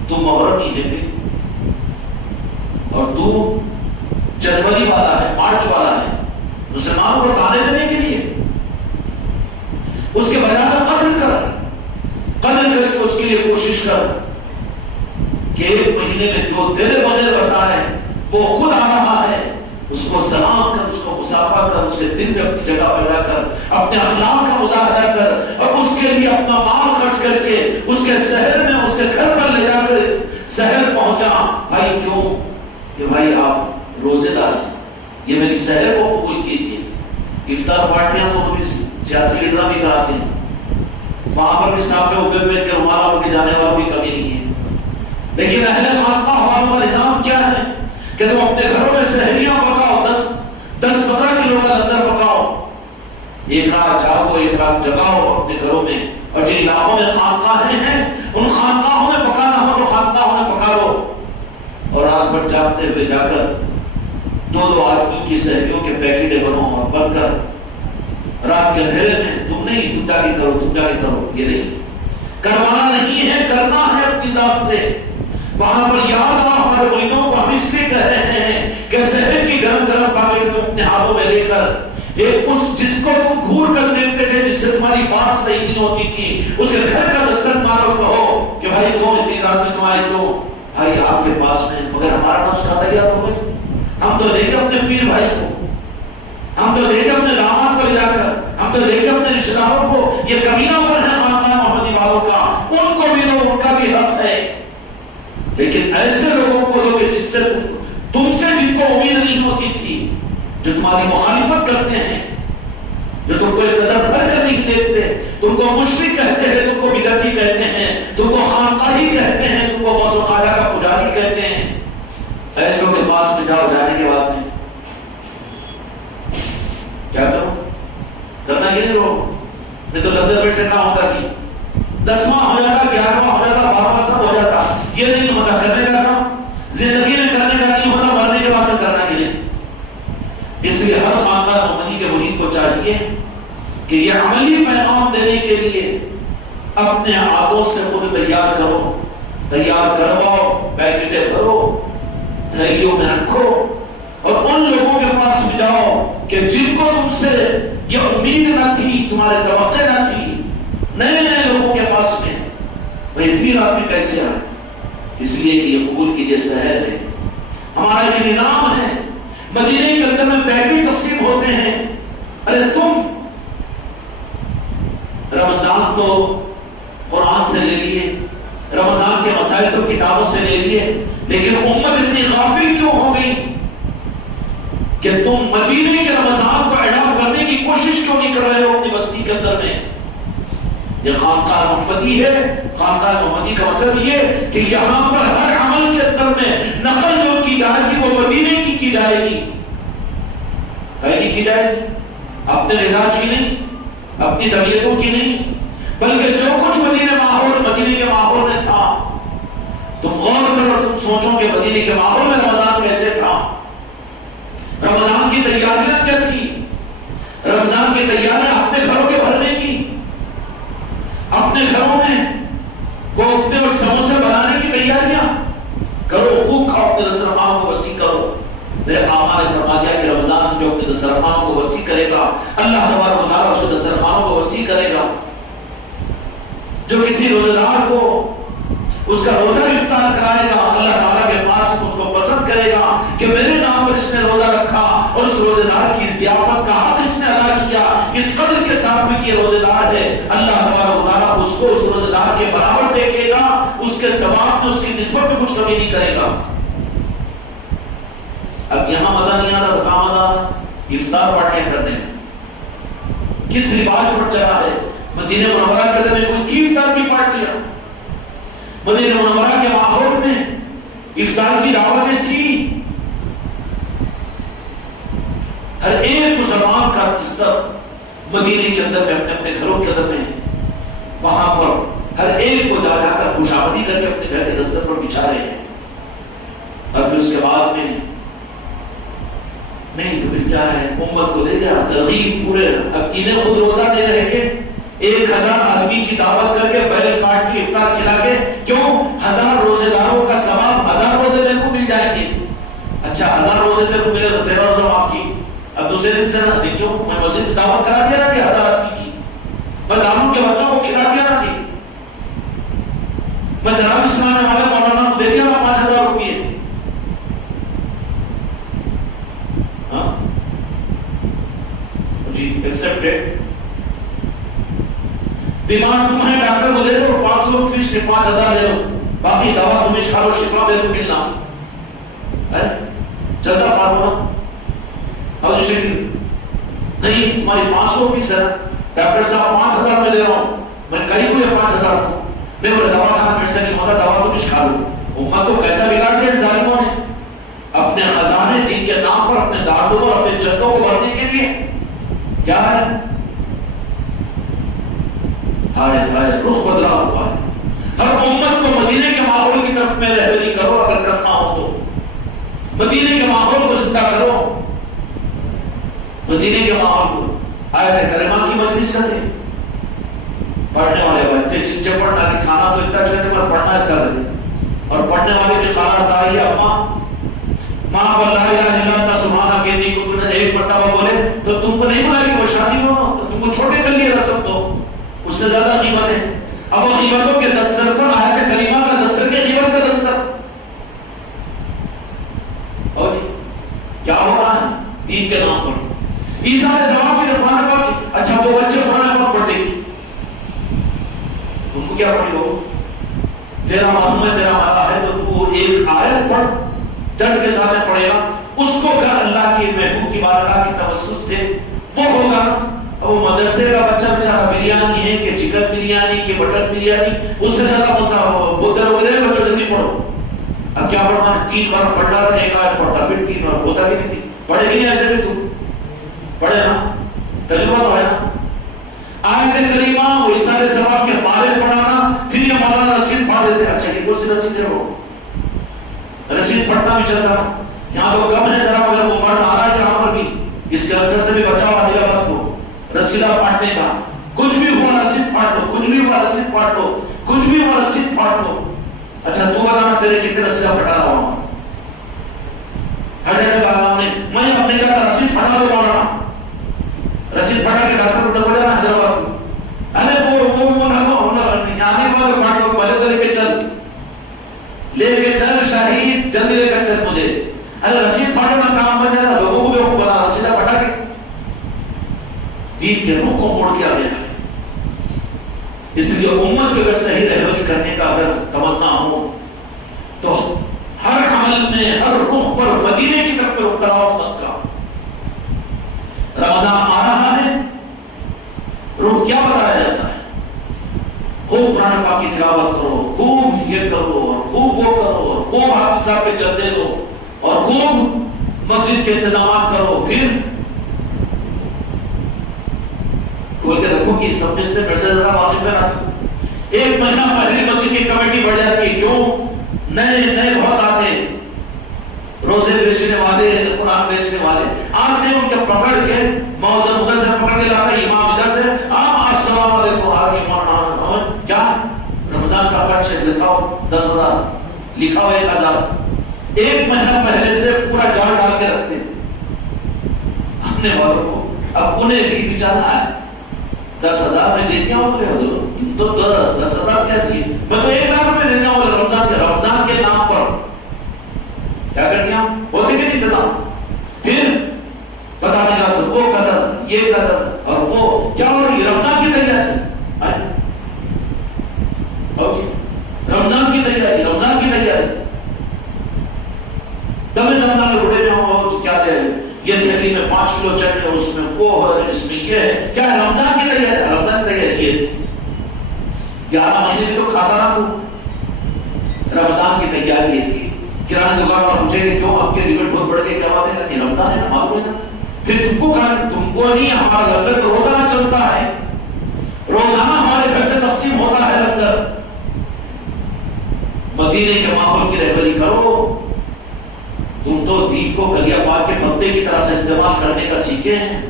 تم محرم مہینے پہ اور تو جنوری والا ہے، مارچ والا ہے، مسلمانوں کو تانے دینے کے لیے. اس کے بجائے قدر کر کے اس کے لیے کوشش کر کہ ایک مہینے میں جو تیرے بغیر بتا ہے وہ خود آ رہا ہے، اس کو سلام کر، اس کو مصافحہ کر، اس کے دل میں اپنی جگہ پیدا کر، اپنے اخلاق کا مظاہرہ کر اور اس کے لیے اپنا مال خرچ کر کے اس کے شہر میں اس کے گھر پر لے جا کر شہر پہنچا. بھائی کیوں؟ کہ بھائی آپ روزے دار ہیں، یہ میری شہر کو قبول کیجیے. افطار پارٹیاں تو بھی سیاسی لیڈر بھی کراتے ہیں، وہاں پر بھی صافے ہوئے کے رومال اڑ کے جانے والا بھی کمی نہیں ہے. لیکن اہل خانقاہ والوں کا نظام کیا ہے کہ تم اپنے گھروں میں سحریاں پکاؤ، 10-15 کلو کا لنگر پکاؤ، ایک رات جاگو، ایک رات جگاؤ اپنے گھروں میں. اور جن علاقوں میں خانقاہیں ہیں ان خانقاہوں میں پکانا ہو تو خانقاہوں میں پکا لو، اور رات بھر جاگتے ہوئے جا کر 2 آدمیوں کی سحریوں کے پیکٹیں بنو اور بن کر رات کے اندھیرے میں تم جا کے کرو. یہ نہیں کروانا نہیں ہے، کرنا ہے اپنی ذات سے. وہاں پر یاد آؤ ہمارے مریدوں کو ہم اس لیے کہہ رہے ہیں کہ شہر کی گرم پاکٹ تم اپنے ہاتھوں میں لے کر ایک اس جس کو تم گھور کر دیتے تھے، جس سے تمہاری بات صحیح نہیں ہوتی تھی، اس کے گھر کا دستک مارو، کہو کہ بھائی کیوں اتنی رات میں تمہاری کیوں؟ بھائی آپ کے پاس میں، مگر ہمارا نفس کا تیار ہو گئی. ہم تو دیکھیں اپنے پیر بھائی کو، ہم تو دیکھیں اپنے داماد کو لے جا کر، ہم تو دیکھیں اپنے رشتہ داروں کو، یہ کمینہ پر ہے خانقاہ محمدی والوں کا، ان کو بھی دو، ان کا بھی حق ہے. لیکن ایسے لوگوں کو دو کہ جس سے تم سے جن کو امید نہیں ہوتی تھی، جو تمہاری مخالفت کرتے ہیں، جو تم کو ایک نظر بھر کر نہیں دیکھتے، تم کو مشرک کہتے ہیں، تم کو بدعتی کہتے ہیں، تم کو خانقاہی کہتے ہیں، تم کو غوث و خواجہ کا پجاری کہتے ہیں. ایسوں کے پاس میں جاؤ، جانے کے بعد میں کیا کرو؟ کرنا یہ نہیں رو نہیں تو لندن بیٹھ سے کام ہوتا کہ 10واں ہو جاتا، 11واں ہو جاتا، 12واں سب ہو جاتا. یہ نہیں ہوتا کرنے کا کام، زندگی میں کرنے کا نہیں ہوتا، مرنے کے بعد میں کرنا کے لیے. اس لیے ہر خانقاہ محمدی کے مرید کو چاہیے کہ یہ عملی پیغام دینے کے لیے اپنے ہاتھوں سے خود تیار کرو، تیار کرواؤ، پیکٹیں بھرو، تھیلیوں میں رکھو، اور ان لوگوں کے پاس بھی جاؤ کہ جن کو تم سے یہ امید نہ تھی، تمہارے توقع نہ تھی، نئے لوگوں کے پاس میں بھئی اتنی رات میں کیسے آئے؟ اس لیے کہ یہ قبول کیجئے سحر ہے، ہمارا یہ نظام ہے. مدینے کے اندر میں پیکٹ تقسیم ہوتے ہیں. ارے تم رمضان تو قرآن سے لے لیے، رمضان کے مسائل تو کتابوں سے لے لیے، لیکن امت اتنی غافل کیوں ہو گئی کہ تم مدینے کے رمضان کو اڈاپٹ کرنے کی کوشش کیوں نہیں کر رہے ہو اپنی بستی کے اندر میں؟ یہ خانقاہ محمدی ہے. خانقاہ محمدی کا مطلب یہ کہ یہاں پر ہر عمل کے اندر میں نقل جو کی جائے گی وہ مدینے کی جائے گی. کی جائے گی اپنے مزاج کی نہیں، اپنی طبیعتوں کی نہیں، بلکہ جو کچھ مدینے کے ماحول میں تھا. تم غور کرو، تم سوچو کہ مدینے کے ماحول میں رمضان کیسے تھا، رمضان کی تیاریاں کیا تھی. رمضان کی تیاریاں اپنے گھروں کے بھرنے کی، اپنے گھروں میں کوفتے اور سموسے بنانے کی تیاریاں کرو، خوب کھاؤ، اپنے دسترخوانوں کو وسیع کرو. میرے آقا نے فرما دیا کہ رمضان جو اپنے دسترخوانوں کو وسیع کرے گا، اللہ تبارک و تعالیٰ اس دسترخوانوں کو وسیع کرے گا. جو کسی روزہ دار کو اس کا روزہ افطار کرائے گا، اللہ تعالیٰ کے پاس اس کو پسند کرے گا کہ میرے نام پر اس نے روزہ رکھا اور اس روزے دار کی ضیافت کا حق اس نے ادا کیا، اس قدر کے ساتھ بھی کہ روزے دار ہے. اللہ تبارک و تعالیٰ اس کو اس روزے دار کے برابر دیکھے گا، اس کے ثواب میں اس کی نسبت میں کچھ کمی نہیں کرے گا. اب یہاں مزہ نہیں آتا تو کہاں مزہ آتا؟ افطار پارٹیاں کرنے میں؟ کس رواج پر چلا ہے؟ مدینہ منورہ کے اندر کوئی تھی افطار کی پارٹیاں؟ مدینہ منورہ کے ماحول میں افطار کی دعوتیں تھی. ہر ایک مسلمان کا بستر مدینے کے اندر میں اپنے اپنے گھروں کے اندر میں ہے. وہاں پر ہر ایک کو جا جا کر خوشامدی کر کے اپنے گھر کے بستر پر بچھا رہے ہیں. اب پھر اس کے بعد میں نہیں تو پھر کیا ہے؟ امت کو دے گا ترغیب پورے. اب انہیں خود روزہ دے رہے کہ 1000 آدمی کی دعوت کر کے پہلے کاٹ کے افطار کھلا کے، کیوں؟ 1000 روزے داروں کا ثواب 1000 روزے میرے کو مل جائیں گے. اچھا 1000 روزے میرے کو ملے تو 13 روزہ معاف کی. اب دوسرے دن سے نہ دیکھو میں مسجد میں دعوت کرا دیا نا کہ 1000 آدمی کی، میں داموں کے بچوں کو کھلا دیا نا تھی، میں تراویح سنانے والے مولانا کو دے دیا نا 5000 روپیے. ہاں جی ایکسپٹڈ. بیمار تم ہے ڈاکٹر کو دے دو 500 فیس 5000 لے لو، باقی دوا تمہیں کھا لو شفا دے دو ملنا ہے. چلتا فارمولا اور شکل نہیں تمہاری 500 فیس ہے. ڈاکٹر صاحب 5000 میں دے رہا ہوں، میں کہیں کو یہ 5000 کو میں بولے دوا کھانا میرے سے نہیں ہوتا، دوا تمہیں کھا لو. امت کو کیسا بگاڑ دیا ظالموں نے؟ اپنے خزانے دین کے نام پر اپنے دانتوں اور اپنے چندوں کو بھرنے کے لیے کیا ہے؟ ہائے ہائے رخ بدلا ہوا ہے. ہر امت کو مدینے کے ماحول کی طرف میں رہبری کرو، اگر کرنا ہو تو مدینے کے ماحول کو زندہ کرو. مدینے کے ماحول کو آیت کریمہ کی مجلس کرتے پڑھنے والے بچے چچے پڑھنا کہ کھانا تو اتنا چاہتے پر پڑھنا اتنا کرتے، اور پڑھنے والے بھی کھانا تائی اماں ماں لا الہ الا انت سبحانک انی کنت من ایک مرتبہ بولے تو تم کو نہیں بلا کہ وہ شادی میں ہو تو تم کو چھوٹے کر لیے رسم تو اس سے زیادہ غیبت ہے. اب وہ غیبتوں کے دستر پر آیت کریمہ کا دستر کے غیبت کا دستر. اور کیا ہو رہا ہے دین کے نام پر؟ عیسیٰ علیہ السلام کی طرف قرآن پاک. اچھا وہ بچے قرآن پاک پڑھتے ہیں، تم کو کیا پڑھی ہو؟ تیرا معلوم ہے تیرا مالا ہے تو تو ایک آیت پڑھ، درد کے ساتھ پڑھے گا، اس کو کر اللہ کی محبوب کی بارگاہ کی توسط سے وہ ہوگا. اب وہ مدرسے کا بچہ بیچارہ بریانی ہے کہ چکن بریانی کہ مٹن بریانی، اس سے زیادہ کون سا بولتے رہو گے بچوں جلدی پڑھو. اب کیا پڑھنا ہے؟ 3 بار پڑھنا رہا، ایک آیت پڑھتا پھر 3 بار ہوتا کہ نہیں؟ پڑھے گی نہیں ایسے بھی تم پڑھے نا، تجربہ تو ہے نا. آیت کریمہ وہ عیسیٰ علیہ السلام کے بارے پڑھانا، پھر یہ مولانا رسید پڑھ دیتے. اچھا یہ کون سی رسید ہے؟ وہ رسید پڑھنا بھی چلتا نا. یہاں تو کم ہے ذرا، مگر وہ مرض آ رہا ہے یہاں پر بھی. اس کے اثر سے بھی بچاؤ آنے کا بات کو رسیدہ پھاٹنے کا. کچھ بھی ہوا رسید پھاٹ لو، کچھ بھی ہوا رسید پھاٹ لو، کچھ بھی ہوا رسید پھاٹ لو. اچھا تو بتانا تیرے کتنے رسیدہ پھٹا رہا ہوں؟ ہر جگہ کہا نے میں اپنے جگہ رسید پھٹا دو مولانا، رسید پھٹا کے ڈاکٹر اٹھا بولے نا حیدرآباد کو، ارے وہ یعنی وہ پھاٹ لو پہلے تو لے کے چل شاہید جلدی لے کر چل مجھے. ارے رسید پھاٹنا کام بن جاتا، لوگوں کو بھی وہ بنا رسیدہ پھٹا کے دین کے روح کو موڑ دیا گیا ہے. اس لیے امت کے اگر صحیح رہبری کرنے کا اگر تمنا ہو تو ہر عمل میں ہر رخ پر مدینے کی طرف رخ کرو امت کا. رمضان آ رہا ہے، رخ کیا بتایا جاتا ہے؟ خوب قرآن پاک کی تلاوت کرو، خوب یہ کرو اور خوب وہ کرو اور خوب حافظ صاحب کے چندے دو اور خوب مسجد کے انتظامات کرو. پھر کھول کے رکھو کہ سب سے میرے سے زیادہ واقف ہے نا. 1 مہینہ پہلے مسجد کی کمیٹی بڑھ جاتی ہے، کیوں؟ نئے بہت آتے روزے بیچنے والے، قرآن بیچنے والے آتے ہیں، ان کے پکڑ کے موزن ادھر سے پکڑ کے لاتا ہے امام ادھر سے، آپ السلام علیکم کیا رمضان کا خرچ لکھاؤ 10,000 لکھاؤ 1,000. 1 مہینہ پہلے سے پورا جان ڈال کے رکھتے اپنے والوں کو. اب انہیں بھی بیچارہ ہے 10,000 میں دیتی ہوں تو 10,000 کیا دیے، میں تو 1 لاکھ روپے دیتا ہوں رمضان کے نام پر. کیا کر دیا؟ ہوتے کہ نہیں انتظام. پھر بتانے کا سب وہ قدر یہ قدر اور وہ کیا ہو رہی ہے؟ رمضان کی تیاری، رمضان کی تیاری، رمضان کی تیاری. دمے رمضان کے بڑے میں ہو کیا دے، یہ تھیلی میں 5 کلو چنے کیے تھے. 11 مہینے بھی تو کھاتا نا تو. رمضان کی تیاری یہ تھی. کرانے دکان والا پوچھے کہ کیوں آپ کے لمٹ بہت بڑھ گئے, کیا بات ہے؟ یہ رمضان ہے نا, معلوم ہے نا. پھر تم کو کھانا, تم کو نہیں, ہمارا لنگر تو روزانہ چلتا ہے, روزانہ ہمارے گھر سے تقسیم ہوتا ہے لنگر. مدینے کے ماحول کی رہبری کرو. تم تو دین کو کلیا پاک کے پتے کی طرح سے استعمال کرنے کا سیکھے ہیں.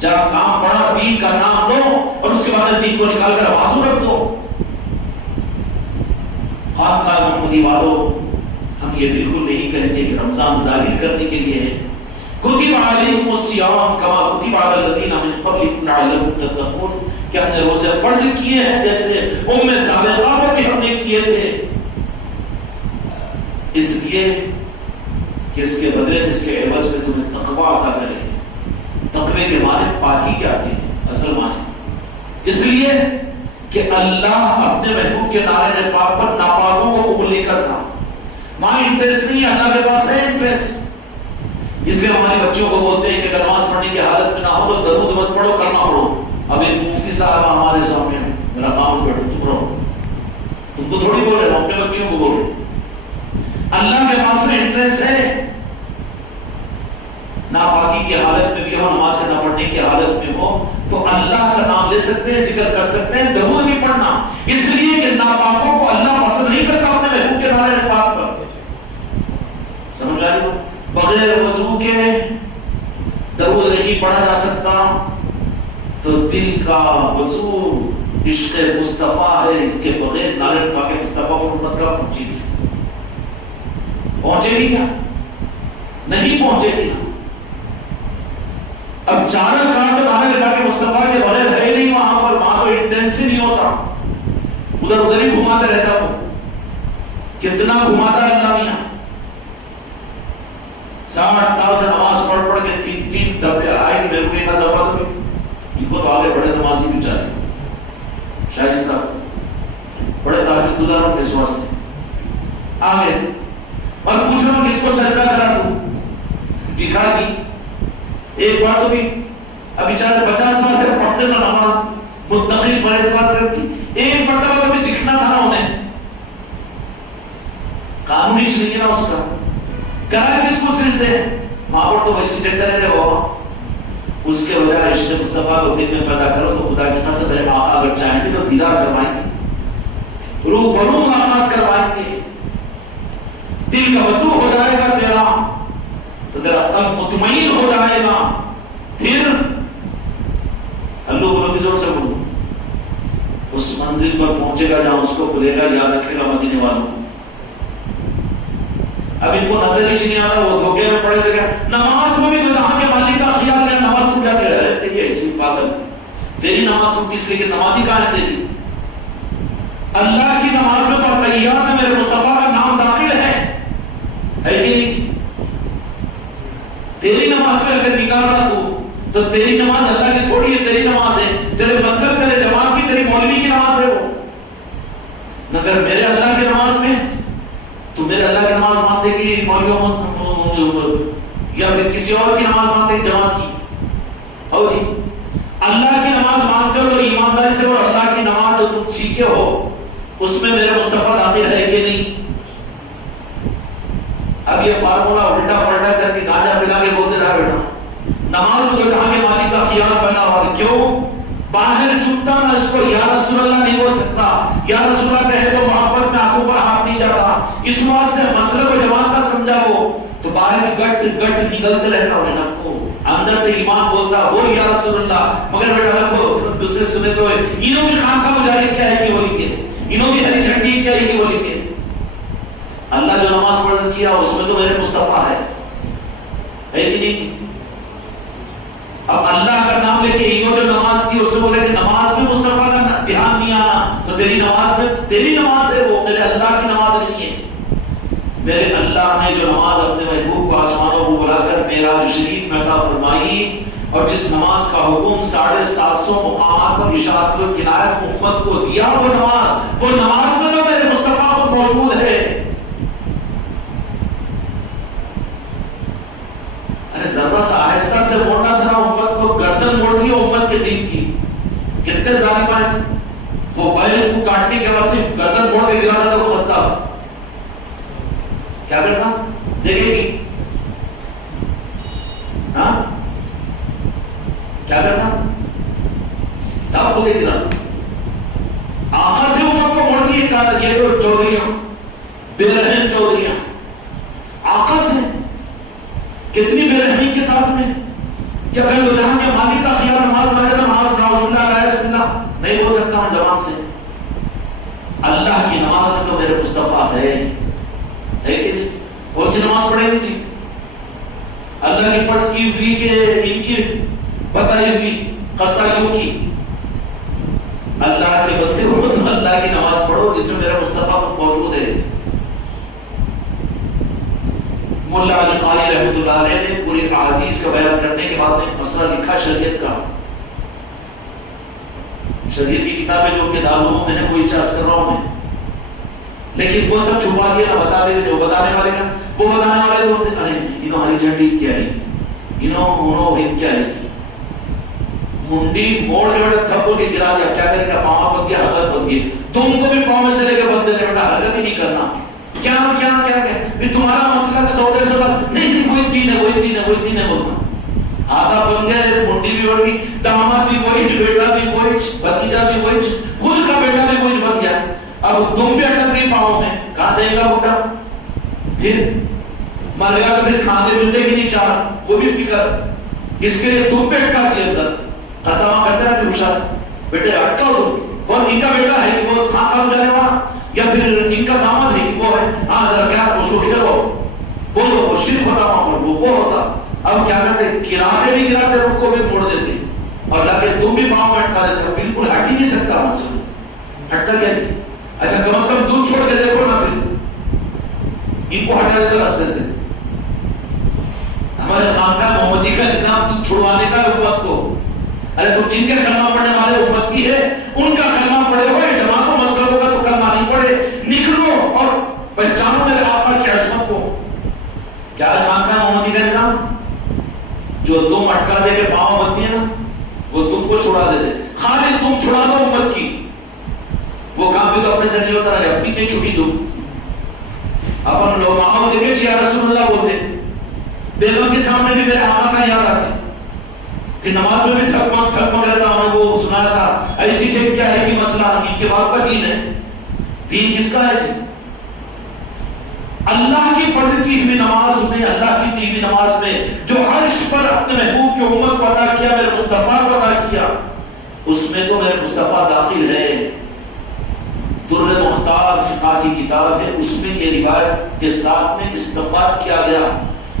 جب کام پڑا دین کا نام لو اور اس کے بعد دین کو نکال کر آوازوں رکھ دو. خانقاہ محمدی والوں, ہم یہ بالکل نہیں کہیں گے کہ رمضان ظاہر کرنے کے لیے ہے. کتب علیکم الصیام کما کتب علی الذین من قبلکم لعلکم تتقون, کہ ہم نے روزے فرض کیے ہیں جیسے ام سابقہ پر بھی ہم نے کیے تھے. اس لیے کہ اس کے بدلے میں, اس کے عوض میں تمہیں تقوی عطا کرے. تقوی کے معنی پاکی کے آتے ہیں اصل معنی, اس لیے کہ اللہ اپنے محبوب کے نعرے پاک پر ناپاکوں کو قبول نہیں کرتا. ماں انٹرسٹ نہیں ہے, اللہ کے پاس ہے انٹرسٹ. اس لیے ہمارے بچوں کو بولتے ہیں کہ اگر نماز پڑھنے کی حالت میں نہ ہو تو درود مت پڑھو, کلمہ پڑھو. اب ایک مفتی صاحب ہمارے سامنے, میرا کام بیٹھو, تم رہو, تم کو تھوڑی بول رہے ہو, اپنے بچوں کو بول رہے. اللہ کے پاس میں انٹرسٹ ہے. ناپاکی کی حالت میں بھی ہو, نماز کے نہ پڑھنے کی حالت میں ہو, تو اللہ کا نام لے سکتے ہیں, ذکر کر سکتے ہیں, درود بھی پڑھنا. اس لیے کہ ناپاکوں کو اللہ پسند نہیں کرتا اپنے محبوب کے نعرے پاک پر. سمجھ آ رہی ہو؟ بغیر وضو کے درود نہیں پڑھا جا سکتا. تو دل کا وضو عشق مصطفیٰ ہے, اس کے بغیر نعرے پاک مصطفیٰ پر امت کا پہنچی گی. پہنچے گی کیا؟ نہیں پہنچے گی. اب 4 رکعت تو نعرے پاک مصطفیٰ کے بغیر ہے نہیں وہاں پر. وہاں تو انٹینس ہی نہیں ہوتا, ادھر ادھر ہی گھماتے رہتا ہوں. کتنا گھماتا ہے اللہ میاں. 60 سال سے نماز پڑھ پڑھ کے 3 دفعے آئے گی. میرے کو ایک دفعہ تو ان کو تو آگے بڑے نمازی بھی چاہیے, شائستہ بڑے تہجد گزاروں کے اس واسطے آگے. اور پوچھ رہا ہوں کس کو سجدہ کرا تو دکھا دی. ایک بار تو بھی ابھی 50 سال سے پڑھنے نہ نماز متقی پرہیزگار کی, ایک مرتبہ تو بھی دکھنا تھا نا انہیں. قانون ہی نہیں نا اس کا. کرا کس کو سجدے؟ ماں پر تو ویسی چکر ہے وہ. اس کے بجائے عشق مصطفیٰ کو دل میں پیدا کرو تو خدا کی قسم میرے آقا اگر چاہیں گے تو دیدار کروائیں گے, روبرو ملاقات کروائیں گے. دل کا وضو ہو جائے گا تیرا, تو تیرا قلب مطمئن ہو جائے گا. پھر ہلو بولو بھی زور سے بولو, اس منزل پر پہنچے گا جہاں اس کو بھولے گا, یاد رکھے گا مدینے والوں. اب ان کو نظر ہی نہیں آتا, وہ دھوکے میں پڑے گا. نماز میں بھی تو جہاں کے مالک کا خیال ہے, نماز چھوٹ جاتی ہے. تیری ایسی پاگل, تیری نماز چھوٹی اس لیے کہ نمازی کہاں ہے تیری. اللہ کی نماز میں تو تیار میں میرے مصطفیٰ کا نام داخل ہے کہ نہیں؟ تیری نماز میں اگر نکال رہا تو تیری نماز اللہ کی تھوڑی ہے, تیری نماز ہے, تیرے مسجد, تیرے جماعت کی, تیری مولوی کی نماز ہے وہ. مگر میرے اللہ کی نماز میں تو میرے اللہ کی نماز مانتے کہ مولویوں یا پھر کسی اور کی نماز مانتے کہ جماعت کی. ہو جی, اللہ کی نماز مانتے ہو تو ایمانداری سے, اور اللہ کی نماز جو تم سیکھے ہو اس میں میرے مصطفیٰ داخل ہے کہ نہیں. اب یہ فارمولا الٹا پلٹا کر کے گاجا پلا کے بولتے رہا بیٹا. نماز کو تو جہاں کے مالک کا خیال بنا ہوا ہے. کیوں باہر چھٹتا نا اس کو یا رسول اللہ نہیں بول سکتا, یا رسول اللہ کہے تو محبت میں آنکھوں پر ہاتھ نہیں جاتا. اس واسطے مسئلہ کو جوان کا سمجھا وہ, تو باہر گٹ گٹ نکلتے رہتا انہیں نکو, اندر سے ایمان بولتا بول یا رسول اللہ. مگر بیٹا رکھو دوسرے سنے تو انہوں بھی خان خواہ مجارے کیا ہے کہ وہ لکھے, انہوں بھی ہری جھنڈی کیا ہے کہ وہ لکھے. اللہ جو نماز فرض کیا اس میں تو میرے مصطفیٰ ہے کہ نہیں. اب اللہ کا نام لے کے انہوں جو نماز کی اس میں بولے کہ نماز میں مصطفیٰ کا دھیان نہیں آنا, تو تیری نماز میں تیری نماز ہے وہ, میرے اللہ کی نماز نہیں ہے. میرے اللہ نے جو نماز اپنے محبوب کو آسمانوں کو بلا کر معراج شریف میں عطا فرمائی, اور جس نماز کا حکم 750 مقامات پر اشارت و کنایت امت کو دیا, وہ نماز میں تو میرے مصطفیٰ خود موجود ہے. ذرا سا آہستہ سے موڑنا تھا نا امت کو, گردن موڑ دی امت کے دین کی. کتنے ظالم ہیں، وہ بیل کو کاٹنے کے واسطے گردن موڑ کے گرا دیتا، وہ خستہ کیا کرتا؟ دیکھے گی ہاں کیا کرتا؟ تب وہ دیکھ رہا آخر سے امت کو موڑ دی. یہ تو چودھریاں، بے رحم چودھریاں آخر سے کتنی بے رحمی کے ساتھ میں کہ اگر دو جہاں کے مالک کا خیال نماز پڑھے تو نماز نہیں بول سکتا ہوں زبان سے. اللہ کی نماز میں تو میرے مصطفیٰ ہے کہ نہیں؟ کون سی نماز پڑھے گی تھی؟ اللہ کی فرض کی ہوئی کہ ان کی بتائی ہوئی قصائیوں کی. اللہ کے بندے ہو تو اللہ کی نماز پڑھو جس میں میرا مصطفیٰ موجود ہے. مولا علی قاری رحمۃ اللہ علیہ نے پوری احادیث کا بیان کرنے کے بعد ایک مسئلہ لکھا شریعت کا. شریعت کی کتابیں جو کتابوں میں ہیں وہ اجازت کر رہا ہوں میں، لیکن وہ سب چھپا دیا نہ بتا دے. وہ بتانے والے کا وہ بتانے والے تو ارے ہری جھنڈی کیا ہے، کیا ہے، منڈی موڑ کے بیٹا تھپڑ کے گرا دیا. کیا کرے گا؟ پاؤں بن گیا، حرکت بن گئی. تم کو بھی پاؤں میں سے لے کے بند دے بیٹا، حرکت ہی نہیں کرنا. کیا کیا کیا کیا تمہارا مسئلہ سودے سے نہیں، وہی دین ہے، وہی دین ہے، وہی دین ہے بولتا. آدھا بن گیا، منڈی بھی بڑھ گئی، داماد بھی وہی، بیٹا بھی وہی، بھتیجا بھی وہی، خود کا بیٹا بھی وہی بن گیا. اب تم بھی اٹک گئی پاؤں میں، کہاں جائے گا بوٹا؟ پھر مر گیا تو پھر کھانے ملتے کہ نہیں چار، وہ بھی فکر. اس کے لیے تم پہ اٹکا کے اندر قسمہ کرتے رہا کہ ہوشیار بیٹے اٹکا دو. کون ان کا بیٹا ہے کہ وہ کھا کھا جانے والا، یا پھر ان کا داماد ہے کہ وہ ہے؟ ہاں ذرا کیا اس کو ٹکر ہو بولو، وہ شرک ہوتا وہاں پر وہ ہوتا. اب کیا کرتے؟ گراتے بھی گراتے، روح کو بھی موڑ دیتے اور لا تم بھی پاؤں میں اٹکا دیتے. بالکل ہٹ ہی نہیں سکتا وہاں سے. ہٹتا کیا نہیں؟ اچھا کم از کم دودھ چھوڑ کے دیکھو نا، پھر ان کو ہٹا دیتے راستے سے. ہمارے خانقاہ محمدی کا نظام دودھ چھڑوانے کا ہے امت کو. ارے تو جن کے کلمہ پڑھنے والے امت کی ہے ان کا کلمہ پڑھے ہوئے جماعتوں مسئلہ ہوگا تو کلمہ نہیں پڑھے. نکلو اور پہچانو میرے آقا کی عظمت کو. کیا ہے خانقاہ محمدی کا نظام؟ جو تم اٹکا دے کے پاؤں بنتی ہے نا، وہ تم کو چھڑا دیتے. خالی تم چھڑا دو امت کی، وہ کام بھی تو اپنے سے نہیں ہوتا رہے. اپنی نہیں چھٹی دو. اپن لوگ ماحول دیکھے یا رسول اللہ بولتے، بیگم کے سامنے بھی میرے آقا کا یاد آتا کہ نماز میں بھی تھکمک رہتا ہوں. وہ سنایا تھا ایسی سے کیا ہے کہ مسئلہ ان کے باپ کا دین ہے. دین کس کا ہے؟ اللہ کی فرض کی ہوئی نماز میں، اللہ کی دی ہوئی نماز میں جو عرش پر اپنے محبوب کی امت کو عطا کیا، میرے مصطفیٰ کو عطا کیا، اس میں تو میرے مصطفیٰ داخل ہے. در مختار فقہ کی کتاب ہے، اس میں یہ روایت کے ساتھ میں استنباط کیا گیا.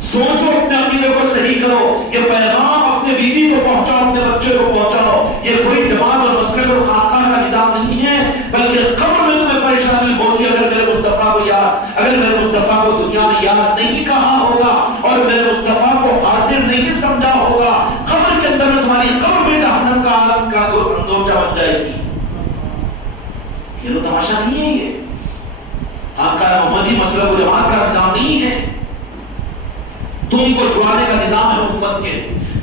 سوچو، اپنے عقیدے کو صحیح کرو. یہ پیغام اپنے بیوی کو پہنچاؤ، اپنے بچے کو پہنچاؤ. یہ کوئی جماعت اور مسلک اور خانقاہ کا نظام نہیں ہے، بلکہ قبر میں تمہیں پریشانی ہوگی اگر میرے مصطفیٰ کو یاد، اگر میرے مصطفیٰ کو دنیا میں یاد نہیں کہا ہوگا اور میرے مصطفیٰ کو حاضر نہیں سمجھا ہوگا. قبر کے اندر میں تمہاری قبر میں جہنم کا آگ کا اندوچہ بن جائے گی. یہ تماشا نہیں ہے. یہ خانقاہ محمدی مسلک و جماعت کا نظام نہیں ہے. تم کو چھڑانے کا نظام ہے حکومت کے.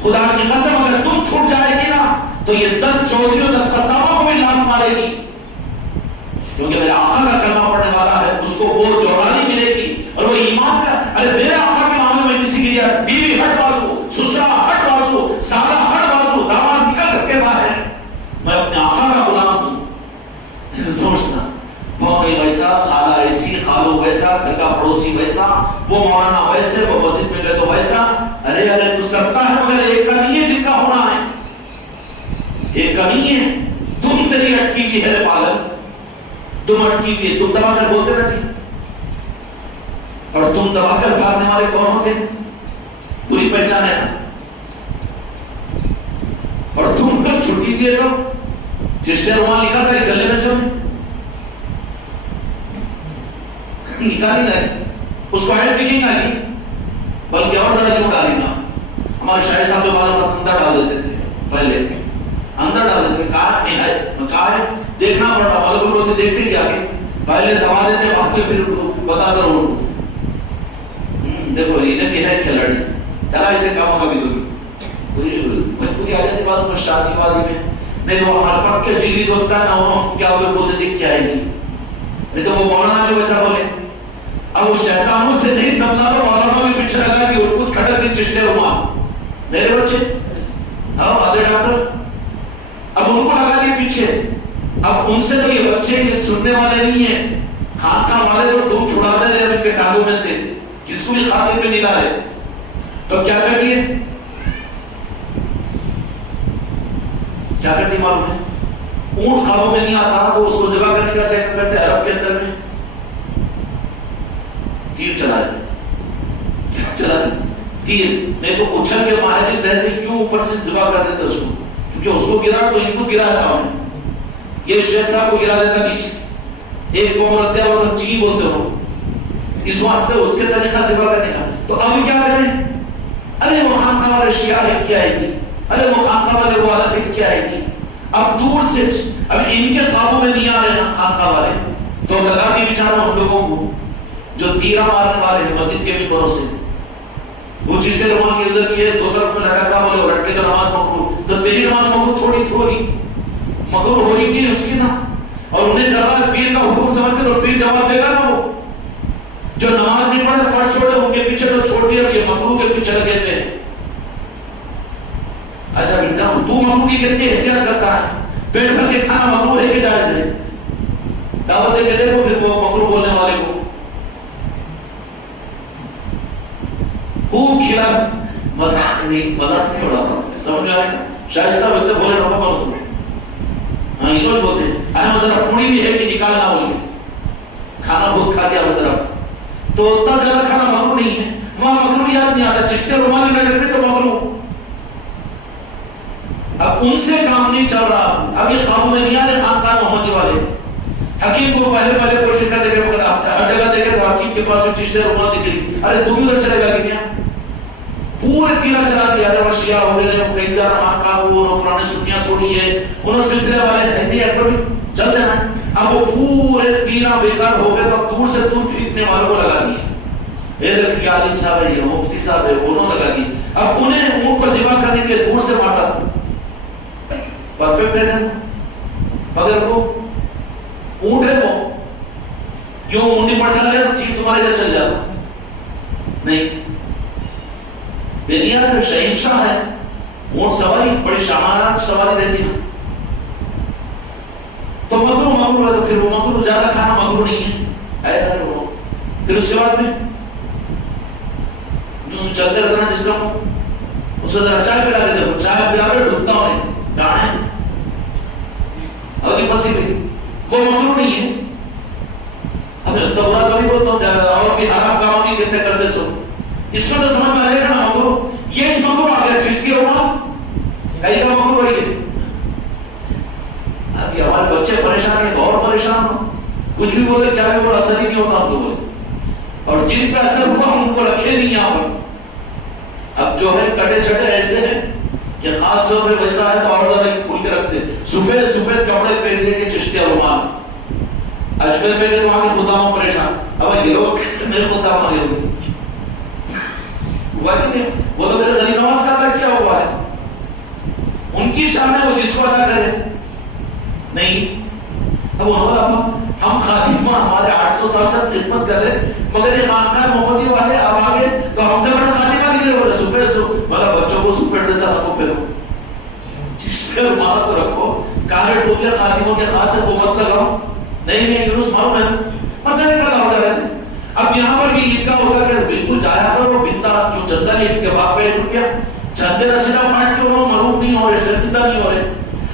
خدا کی قسم اگر تم چھوٹ جائے گی نا تو یہ 10 چودھریوں 10 قصابوں کو بھی لات مارے گی. کیونکہ میرے آقا کا کلمہ پڑھنے والا ہے، اس کو وہ جوانی ملے گی اور وہ ایمان کا. ارے میرے آقا کے معاملے میں کسی کے لیے بیوی ہٹ بازو، سسرا ہٹ بازو، سالہ ہٹ بازو، داماد نکل کر کے باہر. میں اپنے آقا کا غلام ہوں. سوچنا وہ نہیں ویسا، خالہ ایسی، خالو ویسا، گھر کا پڑوسی ویسا، وہ مولانا ویسے، وہ مسجد میں گئے تو ویسا. ارے ارے تو سب کا ہے مگر ایک کا نہیں ہے جن کا ہونا ہے. ایک کا نہیں ہے. تم تیری اٹکی ہوئی ہے پاگل، تم اٹکی ہوئی ہے. تم دبا کر بولتے رہتے اور تم دبا کر بھاگنے والے کون ہوتے؟ پوری پہچان ہے نا. اور تم لوگ چھٹی ہوئی ہے تو جس نے رومال نکالا تھا گلے میں سے نکال ہی رہے، اس کو عیب دکھیں گا نہیں بلکہ اور زیادہ کیوں ڈالیں گا. ہمارے شاہد صاحب جو بعض اندر ڈال دیتے تھے، پہلے اندر ڈال دیتے. کہا ہے دیکھنا پڑ رہا، ملک لوگ دیکھتے کیا کہ پہلے دبا دیتے وقت میں پھر بتا کر ان کو دیکھو انہیں بھی ہے کھلاڑی، چلا ایسے کاموں کا بھی تو مجبوری آ جاتی بعض شادی وادی میں نہیں تو وہ ہر پک کے جگری دوست ہے نا، ہم کو کیا کوئی بولتے دیکھ کیا آئے گی، نہیں تو وہ مولانا بھی ویسا بولے. اب وہ شیطانوں سے نہیں سمجھا تو مولانا بھی پیچھے لگا کہ ارکت کھڑک کی چشتے رومان میرے بچے آؤ آدھے ڈاکٹر، اب ان کو لگا دی پیچھے. اب ان سے تو یہ بچے یہ سننے والے نہیں ہیں، خانقاہ والے تو دم چھڑاتے رہے ان کے ٹانگوں میں سے، کس کو بھی خاطر پہ نہیں لا رہے. تو کیا کر دیے، کیا کرتی معلوم ہے، اونٹ قابو میں نہیں آتا تو اس کو ذبح کرنے کا سیکٹ کرتے عرب کے اندر میں تیر چلا دے. کیا چلا دے؟ تیر. نہیں تو اچھل کے ماہرین رہتے کیوں اوپر سے ذبح کر دیتے اس کو، کیونکہ اس کو گرا تو ان کو گرا ہے کام ہے. یہ شیخ صاحب کو گرا دیتا نیچے، ایک پاؤں رکھ دیا وہ چی بولتے ہو، اس واسطے اس کے طریقہ ذبح کرنے کا. تو اب کیا کریں، ارے وہ خانقاہ والے شیعہ ہے کیا آئے گی، ارے وہ خانقاہ والے وہ علیہ کیا آئے گی. اب دور سے اب ان کے قابو میں نہیں آ رہے نا خانقاہ والے، تو لگا دی بیچارہ ان لوگوں کو جو تیرہ مارنے والے ہیں مسجد کے ممبروں سے. وہ چشتے رومان کے اندر یہ دو طرف میں لٹک رہا بولے لٹکے تو نماز مکروہ، تو تیری نماز مکروہ تھوڑی مکروہ ہو رہی نہیں اس کی نا. اور انہیں کر رہا ہے پیر کا حکم سمجھ کے، تو پیر جواب دے گا نا. وہ جو نماز نہیں پڑھے فرض چھوڑے ان کے پیچھے تو چھوڑ دیا، یہ مکروہ کے پیچھے لگے ہوئے. اچھا بیٹا تو مکروہ کی کتنی احتیاط کرتا ہے، پیٹ بھر کے کھانا مکروہ ہے کہ جائز ہے؟ دعوت دے کے دیکھو پھر وہ مکروہ بولنے والے کو خوب کھلا. مذاق نہیں اڑا رہا، سمجھ آئے گا. شاید صاحب اتنے بولے نہ بولو، ہاں یہ لوگ بولتے ہیں اہم ذرا پوڑی بھی ہے کہ نکالنا بولیے، کھانا بہت کھا دیا ذرا، تو اتنا زیادہ کھانا مکروہ نہیں ہے. وہاں مکروہ یاد نہیں آتا، چشتے رومانی نہ کرتے تو مکروہ. اب ان سے کام نہیں چل رہا، اب یہ قابو میں نہیں آ رہے خانقاہ محمدی والے. حکیم کو پہلے کوشش کر دے مگر ہر جگہ دیکھے تو حکیم کے پاس چشتے رومان دکھ رہی، ارے تو بھی ادھر چلے گا کہ پورے تیرہ چلا دیا. ارے وہ شیعہ ہو گئے، وہ کہیں جا خانقاہ وہ پرانے سنیاں تھوڑی ہے، انہوں سلسلے والے ہندی ایکٹر بھی چل دینا. اب وہ پورے تیرہ بیکار ہو گئے تو دور سے دور پھینکنے والوں کو لگا دیے. یہ دیکھ کہ عالم صاحب ہے، مفتی صاحب ہے، انہوں لگا دی. اب انہیں اونٹ کو ذبح کرنے کے لیے دور سے مارا، پرفیکٹ ہے مگر وہ اونٹ ہے، وہ یوں اونٹی پڑ ڈالے تو ٹھیک تمہارے ادھر چل جاتا نہیں. دنیا سے شہنشاہ ہے، اونٹ سواری بڑی شاہانہ سواری رہتی ہے. تو مکروہ ہے، تو پھر وہ مکروہ زیادہ کھانا مکروہ نہیں ہے. پھر اس کے بعد میں چلتے رہنا جس طرح اس کو ذرا چائے پلا کے دیکھو، چائے پلا کے ڈھکتا ہوں کہاں ہے اور پھنسی گئی، کوئی مکروہ نہیں ہے. اب تو برا تو نہیں بولتا ہوں، اور بھی حرام کام بھی کتنے کرتے سو، اس کو تو سمجھ میں آ جائے گا نا مکروہ. یہ مکروہ آ گیا چشتی رومان کئی کا مکروہ وہی ہے. اب یہ ہمارے بچے پریشان ہیں تو اور پریشان ہو، کچھ بھی بولے کیا بھی بولے اثر ہی نہیں ہوتا ہم کو بولے، اور جن پہ اثر ہوا ہم ان کو رکھے نہیں یہاں پر. اب جو ہے کٹے چھٹے ایسے ہیں کہ خاص طور پہ ویسا ہے تو اور زیادہ کھول کے رکھتے، سفید سفید کپڑے پہن لے کے چشتی رومان. اجمیر میں تو وہاں کے خداموں پریشان، اب یہ لوگ کیسے میرے خدام آگے ہوئے، وہ تو میرے غریب نواز کا ادا کیا ہوا ہے، ان کی شان میں وہ جس کو ادا کرے نہیں. اب انہوں نے ہم خادمہ ہمارے 800 سال سے خدمت کر رہے، مگر یہ خانقاہ محمدی والے اب آگے تو ہم سے بڑا خادمہ نہیں کرے، بولے سفید مطلب بچوں کو سفید ڈریس رکھو پہنو، جس سے مارا تو رکھو، کالے ٹوپیاں خادموں کے خاص حکومت لگاؤ. نہیں یونس معلوم ہے مسئلے کا ہو رہا ہے. اب یہاں پر بھی عیدگاہ ہوگا کہ بالکل جایا کرو بنداس، کیوں چندہ نہیں کے باپ پہ 1 روپیہ چندے رسیدہ پھاٹ کے انہوں مروب نہیں ہو رہے، شرمندہ نہیں ہو رہے.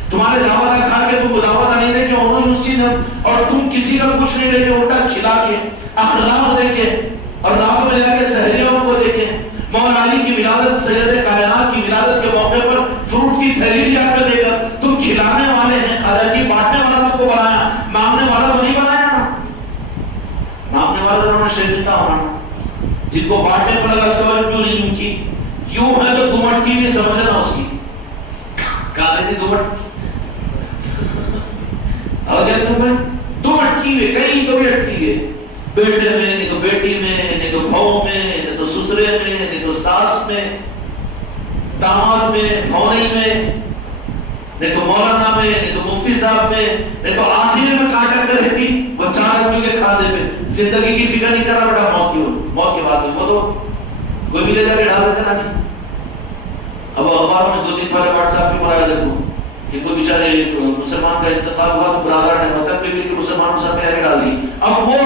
تمہارے دعوتہ کھا کے تم کو دعوتہ نہیں دے کے انہوں اس چیز اور تم کسی کا کچھ نہیں دے کے الٹا کھلا کے اخلاق دے کے اور رات میں جا کے سحریوں کو دے کے مولا علی کی ولادت سید کائنات کی ولادت کے موقع پر فروٹ کی تھیلی لیا کر دے کر تم کھلانے والے ہیں. خواجہ جی بانٹنے والا تم کو بنایا، مانگنے والا تو نہیں بنایا نا. مانگنے والا تو انہوں نے شرمندہ ہونا، جن کو بانٹنے پر لگا سوال کیوں نہیں یوں کی، یوں ہے تو دومٹکی میں سمجھ لینا اس کی کہا دیتی دومٹکی اور کیا تم دو اٹکی ہوئے، کہیں تو بھی اٹکی ہوئے، بیٹے میں نہیں تو بیٹی میں، نہیں تو بھاؤ میں، نہیں تو سسرے میں، نہیں تو ساس میں، داماد میں، بھونئی میں. نہیں تو مولانا میں، نہیں تو مفتی صاحب میں، نہیں تو آخر میں کہاں ٹکر رہتی وہ 4 آدمیوں کے کھانے پہ. زندگی کی فکر نہیں کر رہا بیٹا، موت کے بعد میں وہ تو کوئی بھی لے جا کے ڈال دیتے نا جی. اب اخباروں میں 2 دن پہلے واٹس ایپ پہ پڑھایا دیکھو کہ کوئی بیچارے مسلمان کا انتقال ہوا تو برادر نے وطن پہ مل کے مسلمان مسلمان پہ ڈال دی. اب وہ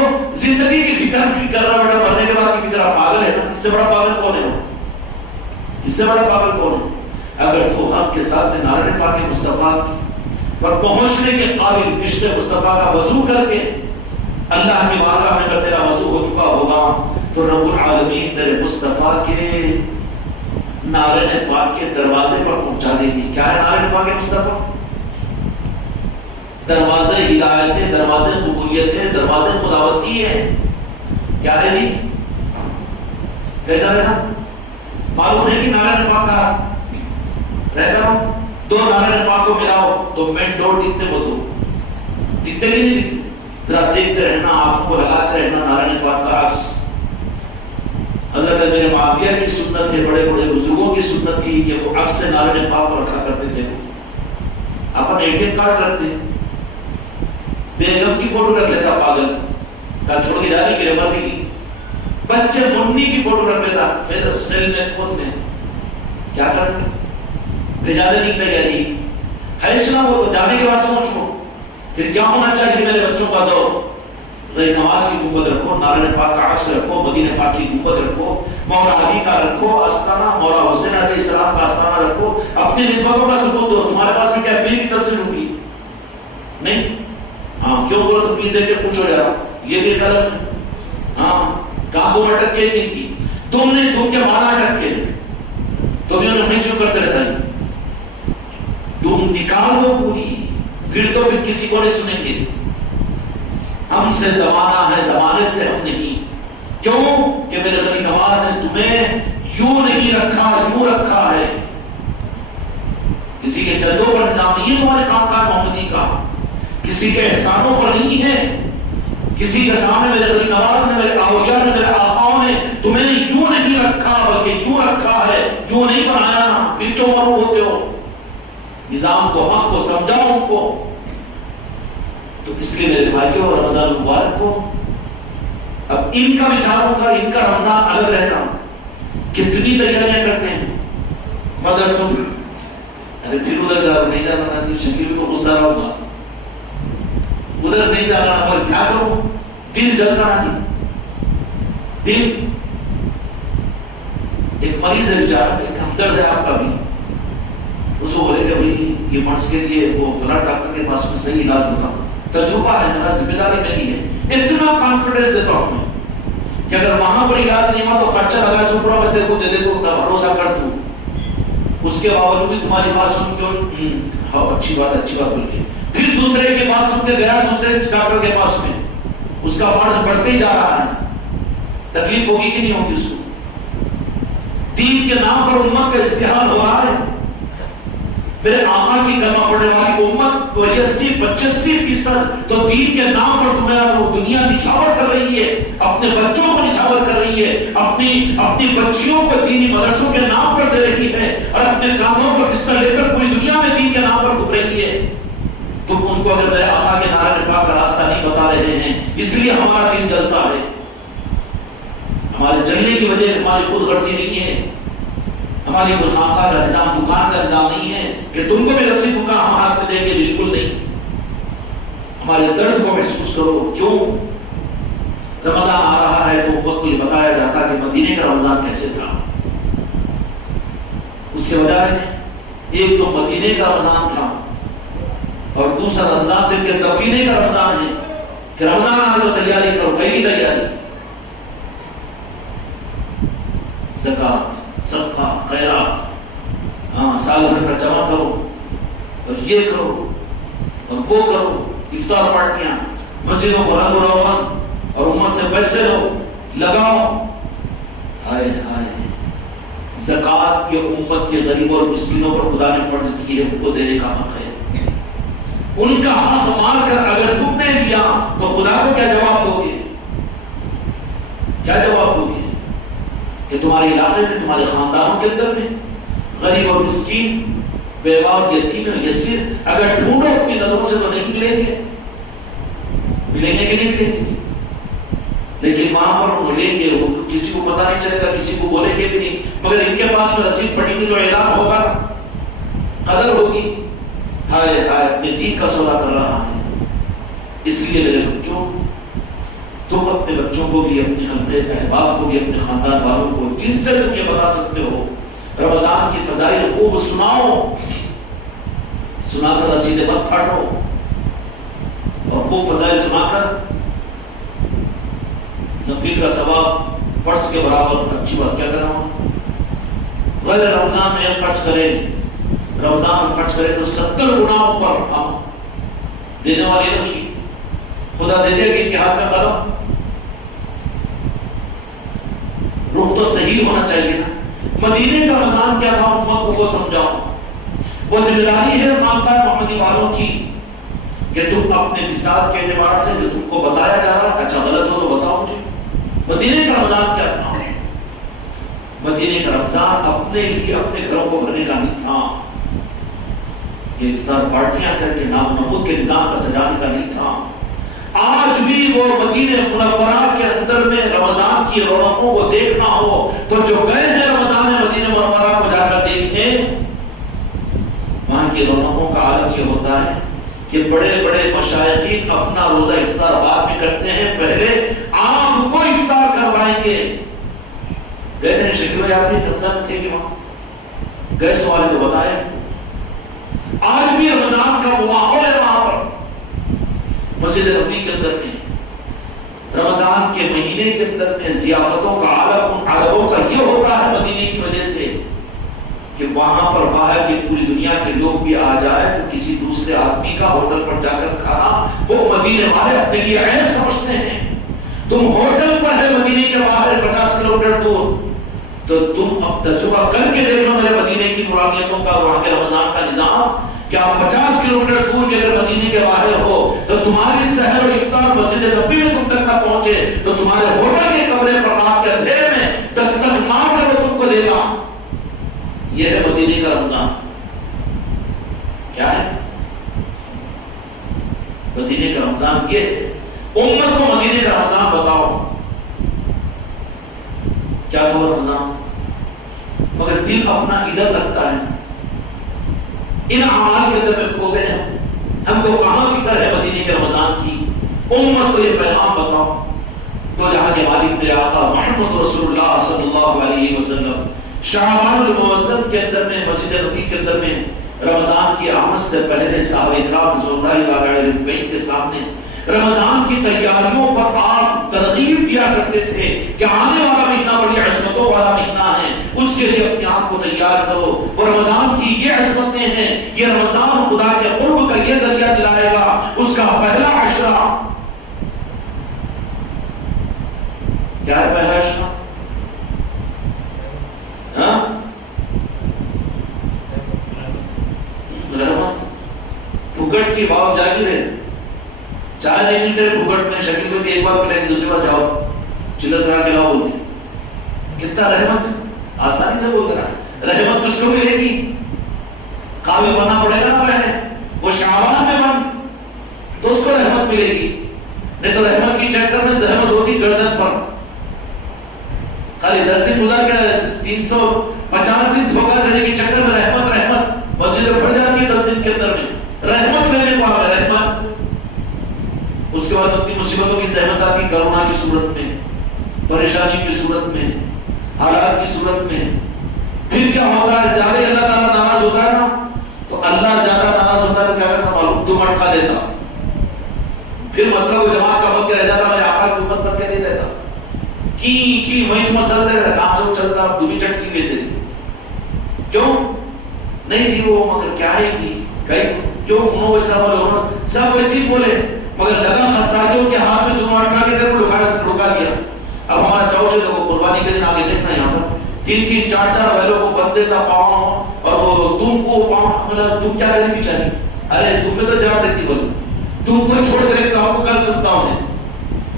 زندگی کی فکر نہیں کر رہا بیٹا، مرنے کے بعد کی فکر. آپ پاگل ہے نا؟ اس سے بڑا پاگل کون ہے؟ اس سے بڑا پاگل کون ہے؟ اگر تو حق کے ساتھ میں نعرہ پاک مصطفیٰ پر پہنچنے کے قابل کشت مصطفیٰ کا وضو کر کے اللہ کی بارگاہ میں اگر تیرا وضو ہو چکا ہوگا تو رب العالمین میرے مصطفیٰ کے نعرہ پاک کے دروازے پر پہنچا دیں گے. کیا ہے نعرہ پاک مصطفیٰ؟ دروازے ہدایت ہے، دروازے قبولیت ہے، دروازے خداوندی ہے. کیا ہے جی؟ کیسا رہتا؟ معلوم ہے کہ نعرہ پاک کا رہتا نا 2 نعرہ پاک کو ملاؤ تو مین ڈور دکھتے، وہ تو دکھتے ہی نہیں دکھتے. ذرا دیکھتے رہنا، آنکھوں کو لگاتے رہنا نعرہ پاک کا عکس. حضرت میرے معاویہ کی سنت ہے، بڑے بڑے بزرگوں کی سنت تھی کہ وہ عکس سے نعرہ پاک کو رکھا کرتے تھے. اپن ATM کارڈ رکھتے، بیگم کی فوٹو رکھ لیتا پاگل، کہا چھوڑ کے جانی کہ مر بھی گی. بچے منی کی فوٹو رکھ لیتا، پھر سیل میں فون میں کیا کرتا؟ بھیجا دینے کی تیاری ہے. اسلام وہ تو جانے کے بعد سوچو پھر کیا ہونا چاہیے میرے بچوں کا ذوق. غیر نواز کی گنبد رکھو، نعرہ پاک کا عکس رکھو، مدینہ پاک کی گنبد رکھو، مولا علی کا رکھو آستانہ، مولا حسین علیہ السلام کا آستانہ رکھو. اپنی نسبتوں کا ثبوت دو. تمہارے پاس میں کیا پیر کی تصویر ہوگی؟ نہیں. ہاں کیوں بولو تو پیر دیکھ کے خوش ہو جا رہا، یہ بھی غلط ہے. ہاں کہاں 2 اٹک کے نہیں کی تم نے، تم کے مانا اٹک کے تم نہیں چپ کرتے رہتا ہے. تم نکال دو پوری، پھر تو پھر کسی کو نہیں سنیں گے. ہم سے زمانہ ہے، زمانے سے ہم نہیں. کیوں کہ میرے غریب نواز نے تمہیں یوں نہیں رکھا، یوں رکھا ہے. کسی کے چندوں پر نظام نہیں ہے تمہارے کام کا محمدی کا، کسی کے احسانوں پر نہیں ہے. کسی کے سامنے میرے غریب نواز نے، میرے اولیاء نے، میرے آقاؤں نے تمہیں یوں نہیں رکھا بلکہ یوں رکھا ہے. یوں نہیں بنایا نا، پھر کیوں مروب ہوتے ہو؟ نظام کو، حق کو سمجھاؤ ان کو. تو اس لیے میرے بھائیوں اور رمضان مبارک کو اب ان کا بچاروں کا، ان کا رمضان الگ رہتا. کتنی تیاریاں کرتے ہیں مدرسوں. ارے پھر ادھر جانا نہیں جانا نا، شکیل کو غصہ رہا ہوگا، ادھر نہیں جانا نا. اور کیا کرو، دل جلتا نا جی. دل ایک مریض ہے بیچارہ، ایک ہمدرد ہے آپ کا بھی، اس کو بولے کہ بھائی یہ مرض کے لیے وہ فلاں ڈاکٹر کے پاس میں صحیح علاج ہوتا. تجربہ ہے میرا، ذمہ داری میری ہے. اتنا کانفیڈنس دیتا ہوں میں کہ اگر وہاں پر علاج نہیں ہوا تو خرچہ لگا سو پورا میں تیرے کو دے دے تو بھروسہ کر دوں. اس کے باوجود بھی تمہاری بات سن کے ہاں اچھی بات بول کے پھر دوسرے کی بات سن کے گیا دوسرے ڈاکٹر کے پاس میں، اس کا مرض بڑھتے ہی جا رہا ہے. تکلیف ہوگی کہ نہیں ہوگی اس کو؟ دین کے نام پر امت کا استحال ہو رہا ہے. میرے آقا کی کلمہ پڑھنے والی امت 80-85% تو دین کے نام پر تمہیں دنیا نچھاور کر رہی ہے، اپنے بچوں کو نچھاور کر رہی ہے، اپنی بچیوں کو دینی مدرسوں کے نام پر دے رہی ہے، اور اپنے کاندھوں پر بستر لے کر پوری دنیا میں دین کے نام پر گھوم رہی ہے. تم ان کو اگر میرے آقا کے نعرہ پاک کا راستہ نہیں بتا رہے ہیں، اس لیے ہمارا دین جلتا ہے. ہمارے جلنے کی وجہ ہماری خود غرضی نہیں ہے، ہماری کوئی خانقاہ کا نظام، دکان کا نظام نہیں ہے کہ تم کو بھی رسی کا ہم ہاتھ میں دیں گے. بالکل نہیں. ہمارے درد کو محسوس کرو. کیوں رمضان آ رہا ہے تو امت کو یہ بتایا جاتا کہ مدینے کا رمضان کیسے تھا. اس کے وجہ ہے ایک تو مدینے کا رمضان تھا اور دوسرا رمضان تو ان کے دفینے کا رمضان ہے کہ رمضان آنے تو تیاری کرو. کئی بھی تیاری، زکات، صدقہ، خیرات، ہاں سال بھر کا جمع کرو اور یہ کرو اور وہ کرو. افطار پارٹیاں، مسجدوں کو رنگ و روغن اور امت سے پیسے لو لگاؤ. ہائے ہائے، زکات یہ امت کے غریبوں اور مسکینوں پر خدا نے فرض کی ہے، ان کو دینے کا حق ہے. ان کا حق مار کر اگر تم نے دیا تو خدا کو کیا جواب دو گے؟ کیا جواب دو گے کہ تمہارے علاقے میں، تمہارے خاندانوں کے اندر میں غریب اور مسکین بیوہ اور یتیم یسیر اگر ڈھونڈو اپنی نظروں سے تو نہیں ملیں گے کہ نہیں ملیں گے؟ لیکن وہاں پر ملیں گے، ان کو کسی کو پتہ نہیں چلے گا، کسی کو بولیں گے بھی نہیں، مگر ان کے پاس میں رسید پڑی گی تو اعلان ہوگا، قدر ہوگی، ہائے ہائے اپنے دین کا سودا کر رہا ہے۔ اس لیے میرے بچوں، تم اپنے بچوں کو بھی، اپنے حلقے احباب کو بھی، اپنے خاندان والوں کو جن سے تم یہ بتا سکتے ہو رمضان کی فضائل خوب سناؤ، سنا کر رسید مت پھاٹو، اور خوب فضائل سنا کر نفل کا ثواب فرض کے برابر اچھی بات کیا کرنا ہو۔ غیر رمضان میں خرچ کرے، رمضان میں خرچ کرے تو 70 گنا اوپر ہم دینے والے نہ چاہیے، خدا دے دے کہ ان کے ہاتھ میں قلم، رخ تو صحیح ہونا چاہیے نا۔ مدینے کا رمضان کیا تھا، امت کو سمجھاؤ، وہ ذمہ داری ہے خاندان محمدی والوں کی کہ تم اپنے مثال کے اعتبار سے جو تم کو بتایا جا رہا ہے، اچھا غلط ہو تو بتاؤ مجھے۔ مدینے کا رمضان کیا تھا؟ مدینے کا رمضان اپنے لیے اپنے گھروں کو بھرنے کا نہیں تھا، یہ افطار پارٹیاں کر کے نام نبوت کے نظام کا سجانے کا نہیں تھا۔ آج بھی وہ مدینہ منورہ کے اندر میں رمضان کی رونقوں کو دیکھنا ہو تو جو گئے ہیں رمضان میں مدینہ منورہ کو جا کر دیکھیں، وہاں کی رونقوں کا عالم یہ ہوتا ہے کہ بڑے بڑے مشائخین اپنا روزہ افطار بعد میں کرتے ہیں، پہلے آپ کو افطار کروائیں گے۔ گئے تھے شکل بھائی، آپ نے رمضان میں تھے کہ وہاں گئے، سوال تو بتائیں۔ آج بھی رمضان کا وہ ماحول ہے وہاں پر مسجد نبوی کے اندر میں، رمضان کے مہینے کے اندر میں ضیافتوں کا عالم، ان عالموں کا یہ ہوتا ہے مدینے کی وجہ سے کہ وہاں پر باہر کی پوری دنیا کے لوگ بھی آ جائے تو کسی دوسرے آدمی کا ہوٹل پر جا کر کھانا وہ مدینے والے اپنے لیے عیب سمجھتے ہیں۔ تم ہوٹل پر ہے مدینے کے باہر 50 کلومیٹر دور، تو تم اب تجربہ کر کے دیکھو میرے مدینے کی نورانیتوں کا، وہاں کے رمضان کا نظام کہ آپ 50 کلومیٹر دور بھی اگر مدینے کے باہر ہو تو تمہاری سحر و افطار مسجد نبوی میں تم تک نہ پہنچے تو تمہارے ہوٹل کے کمرے پر رات کے اندھیرے میں دستک مار کر وہ تم کو دے گا۔ یہ ہے مدینے کا رمضان۔ کیا ہے مدینے کا رمضان؟ یہ ہے امت کو مدینے کا رمضان بتاؤ کیا تھا وہ رمضان، مگر دل اپنا ادھر لگتا ہے، ان اعمال کے اندر میں کھو گئے ہیں۔ ہم کو کہاں فکر ہے مدینے کے رمضان کی؟ امت کو یہ پیغام بتاؤ۔ تو جہاں کے مالک میرے آقا محمد رسول اللہ صلی اللہ علیہ وسلم شعبان المعظم کے اندر میں مسجد نبوی کے اندر میں رمضان کی آمد سے پہلے صحابہ کرام رضوان اللہ علیہ وسلم کے سامنے رمضان کی تیاریوں پر آپ ترغیب دیا کرتے تھے کہ آنے والا مہینہ بڑی عظمتوں والا مہینہ ہے، اس کے لیے اپنے آپ کو تیار کرو۔ وہ رمضان کی یہ عظمتیں ہیں، یہ رمضان خدا کے قرب کا یہ ذریعہ دلائے گا۔ اس کا پہلا عشرہ کیا ہے؟ پہلا عشرہ رحمت، پھکٹ کی باؤ جاگی رہے، چائے نہیں ملتے پھکٹ میں، شکل میں بھی ایک بار پلے دوسری بار جاؤ چلر کرا کے لاؤ بولتے ہیں۔ کتنا رحمت آسانی سے بولتے رہا، رحمت کچھ کو ملے گی، قابل بننا پڑے گا نا پہلے، وہ شعبان میں بن تو اس کو رحمت ملے گی، نہیں تو رحمت کی چکر میں زحمت ہوگی گردن پر۔ خالی 10 دن گزار کے 350 دن دھوکہ دینے کے چکر میں رحمت مسجد بڑھ جاتی ہے 10 دن کے اندر میں، رحمت لینے کو آگا رحمت۔ اس کے بعد اپنی مصیبتوں کی زحمت آتی، کرونا کی صورت میں، پریشانی کی صورت میں، حالات کی صورت میں۔ پھر کیا ہوتا ہے؟ زیادہ اللہ تعالیٰ ناراض ہوتا ہے نا، تو اللہ زیادہ ناراض ہوتا ہے تو کیا کرنا معلوم؟ دو مٹکا دیتا، پھر مسئلہ کو جماعت کا وقت رہ جاتا، میرے آقا کی امت بن کے نہیں رہتا کی وہیں چما سر دے رہا، کہاں سے چلتا دبی چٹکی ہوئے تھے، کیوں نہیں تھی وہ، مگر کیا ہے کہ کئی جو انہوں ویسا بولے انہوں سب ویسی بولے، مگر لگا خساریوں کے ہاتھ میں دونوں اٹھا کے تیرے کو روکا دیا۔ اب ہمارا چاؤش ہے دیکھو قربانی کے دن آگے دیکھنا یہاں پر 3 4 بیلوں کو بند دیتا پاؤں، اور وہ تم کو پاؤں مطلب تم کیا کریں بیچاری، ارے تم میں تو جان دیتی بولے تم کو چھوڑ کرے تو آپ کو کل سنتا ہوں۔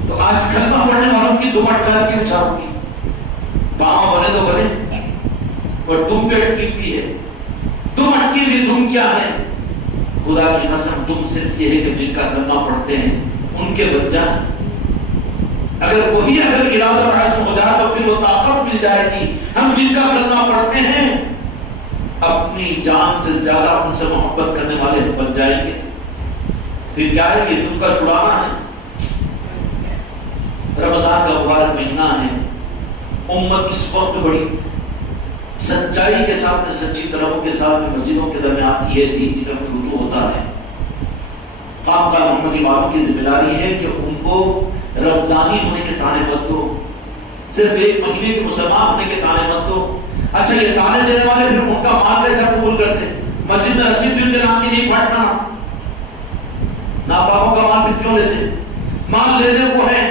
تو آج کلمہ پڑھنے والوں کی دو اٹکار کی اچھاؤں گی، پاؤں بنے تو بنے اور تم پہ اٹکی ہوئی ہے، تم تم اٹکی ہوئی تم کیا ہے؟ خدا کی قسم تم صرف یہ ہے کہ جن کا کرنا پڑتے ہیں ان کے بچہ، اگر وہی اگر ارادہ اور عزم ہو جائے تو پھر وہ طاقت مل جائے گی۔ ہم جن کا کرنا پڑتے ہیں اپنی جان سے زیادہ ان سے محبت کرنے والے بن جائیں گے۔ پھر کیا ہے؟ یہ دل کا چھڑانا ہے۔ رمضان کا مبارک مہینہ ہے، امت اس وقت بڑی سچائی کے ساتھ، سچی طلبوں کے ساتھ مسجدوں کے درمیان آتی ہے، دین کی طرف رجوع ہوتا ہے۔ خانقاہ محمدی والوں کی ذمہ داری ہے کہ ان کو رمضانی ہونے کے تانے مت دو، صرف ایک مہینے کے مسلمان ہونے کے تانے مت دو۔ اچھا یہ تانے دینے والے پھر ان کا مال کیسے قبول کرتے؟ مسجد میں رسید بھی ان کے نام کی نہیں پھاٹنا، ناپاکوں کا مال پھر کیوں لیتے؟ مال لینے کو ہے،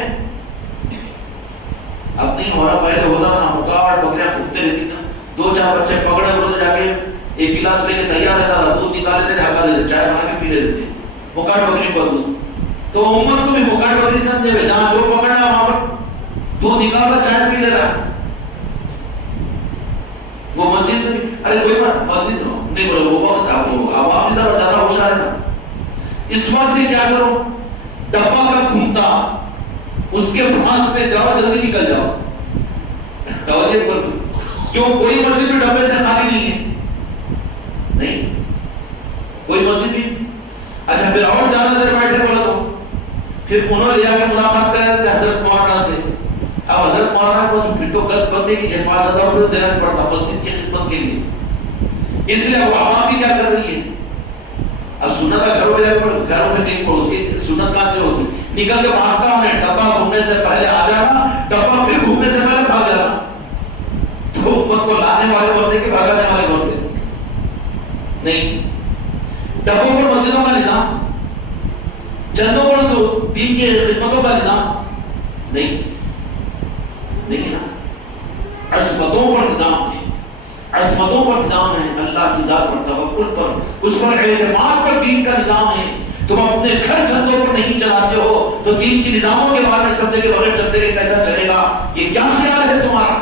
اب نہیں ہو رہا، پہلے ہوتا تھا مکاٹ بکریاں کھوتے رہتی تھا، دو چار بچے پکڑے ہوئے تو جا کے ایک گلاس لے کے تیار رہتا تھا، دودھ نکال لیتے تھے، ہکا دیتے، چائے بنا کے پی لیتے تھے، مکاٹ بکری کا دودھ۔ تو امت کو بھی مکاٹ بکری سمجھے ہوئے، جہاں جو پکڑا وہاں پر دودھ نکال رہا، چائے پی لے رہا۔ وہ مسجد میں بھی ارے کوئی بات مسجد نہیں بولو، وہ وقت آپ کو عوام بھی ذرا زیادہ ہوشیار ہے نا، اس وقت سے کیا کرو، ڈبہ کا گھومتا اس کے بھانت میں جاؤ، جلدی نکل جاؤ۔ جو کوئی مسجد بھی ڈبے سے خالی نہیں ہے، نہیں کوئی مسجد بھی۔ اچھا پھر اور زیادہ دیر بیٹھے بولا تو پھر انہوں لے آ کے ملاقات کر رہے تھے حضرت مولانا سے۔ اب حضرت مولانا کو پھر تو قد بندے کی 5,000 روپئے دینا پڑتا مسجد کی خدمت کے لیے، اس لیے وہ عوام بھی کیا کر رہی ہے، اب سنت کا گھروں میں نہیں پڑوسی، سنت کہاں سے ہوتی، نکل کے بھاگتا انہیں، ڈبہ گھومنے سے پہلے آ جانا، ڈبہ پھر گھومنے سے پہلے بھاگ جانا۔ تو امت کو لانے والے بندے کے بھاگانے والے بندے نہیں۔ ڈبوں پر مسجدوں کا نظام، چندوں پر تو دین کی خدمتوں کا نظام نہیں نا، عصمتوں پر نظام ہے، عصمتوں پر نظام ہے، اللہ کی ذات پر توکل پر، اس پر اعتماد پر دین کا نظام ہے۔ تم اپنے گھر چھتوں پر نہیں چلاتے ہو تو دین کی نظاموں کے بارے میں سمجھے کے بغیر چلتے کہ کیسا چلے گا؟ یہ کیا خیال ہے تمہارا؟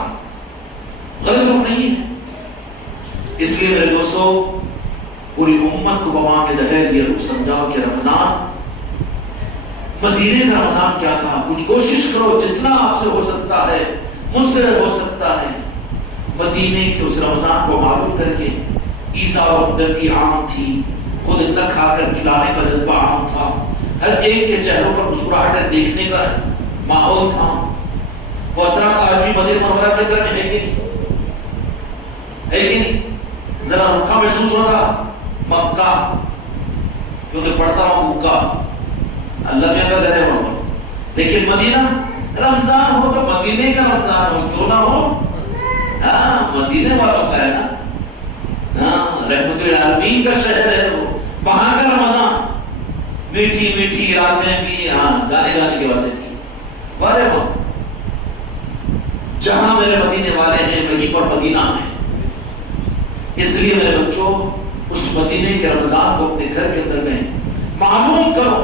غلط رخ نہیں ہے۔ اس لیے میرے دوستو پوری امت کو بمان دہر یہ رخ سمجھاؤ کہ رمضان، مدینے کا رمضان کیا تھا، کچھ کوشش کرو جتنا آپ سے ہو سکتا ہے، مجھ سے ہو سکتا ہے، مدینے کے اس رمضان کو معلوم کر کے۔ عیسیٰ اور ہمدردی عام تھی، خود نہ کھا کر کھلانے کا جذبہ عام تھا، ہر ایک کے چہروں پر مسکراہٹیں دیکھنے کا ماحول تھا۔ وہ اثرات آج بھی مدینہ منورہ کے اندر میں ہے کہ نہیں؟ ذرا رکھا محسوس ہوتا مکہ، کیونکہ پڑھتا ہوں مکہ، اللہ میاں کا گھر ہے وہاں، لیکن مدینہ رمضان ہو تو مدینے کا رمضان ہو، کیوں نہ ہو؟ ہاں مدینے والوں کا ہے نا، رحمت العالمین کا شہر ہے وہ، وہاں کا رمضان، میٹھی میٹھی راتیں بھی، ہاں گانے گانے کے واسطے کی، بارے وہاں جہاں میرے مدینے والے ہیں وہیں پر مدینہ ہے۔ اس لیے میرے بچوں اس مدینے کے رمضان کو اپنے گھر کے اندر میں معلوم کرو۔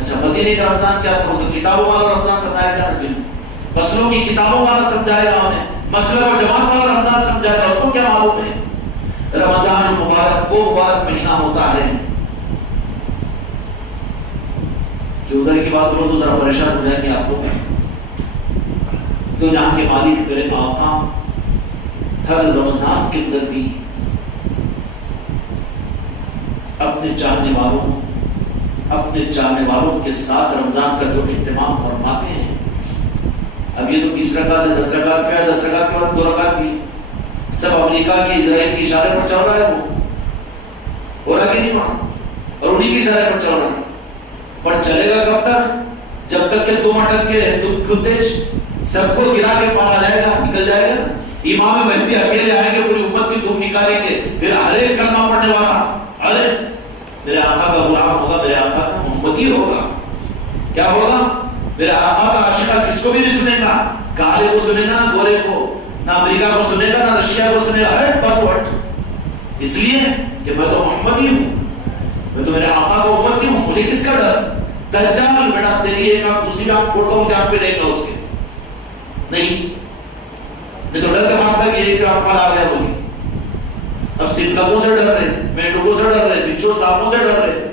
اچھا مدینے کا رمضان کیا تھا؟ وہ تو کتابوں والا رمضان سمجھایا گیا نبی نے، مسئلوں کی کتابوں والا سمجھایا گیا انہیں، مسئلہ اور جماعت والا رمضان سمجھایا گیا، اس کو کیا معلوم ہے؟ رمضان مبارک وہ مبارک مہینہ ہوتا ہے کہ ادھر کی بات کرو تو ذرا پریشان ہو جائیں گے آپ لوگ، تو جہاں کے مالک میرے آقا ہر رمضان کے اندر بھی اپنے چاہنے والوں کے ساتھ رمضان کا جو اہتمام فرماتے ہیں۔ اب یہ تو 20 رکعت سے 10 رکعت پہ ہے، 10 رکعت کے بعد 2 رکعت بھی، سب امریکہ کی اسرائیل کی اشارے پر چل رہا ہے، وہ ہو رہا کہ نہیں ہو رہا، اور انہی کی اشارے پر چل رہا ہے، پر چلے گا کب تک؟ جب تک کہ تم اٹک کے تم دیش سب کو گرا کے پالا جائے گا، نکل جائے گا۔ امام مہدی اکیلے آئیں گے، پوری امت کی دھوم نکالیں گے، پھر ہر ایک کلمہ پڑھنے والا ارے میرے آقا کا غلام ہوگا، میرے آقا کا محمدی ہوگا، کیا ہوگا؟ میرے آقا کا عاشقہ کس کو بھی نہیں سنے گا، کالے کو سنے گا، نہ گورے کو، نہ امریکہ کو سنے گا، نہ رشیا کو سنے گا، ہر پاسورڈ، اس لیے کہ میں تو محمدی ہوں، میں تو میرے آقا کا امتی ہوں، مجھے کس کا ڈر؟ دجال بیٹا تیری ایک آنکھ دوسری آنکھ پھوڑ کر کیا پہ رہے گا اس کے، نہیں تو ڈر کے بھاگتا کہ ایک آنکھ پر آ گیا ہوگی، اب سپلکوں سے ڈر رہے، مینڈکوں سے ڈر رہے، بچھو سانپوں سے ڈر رہے،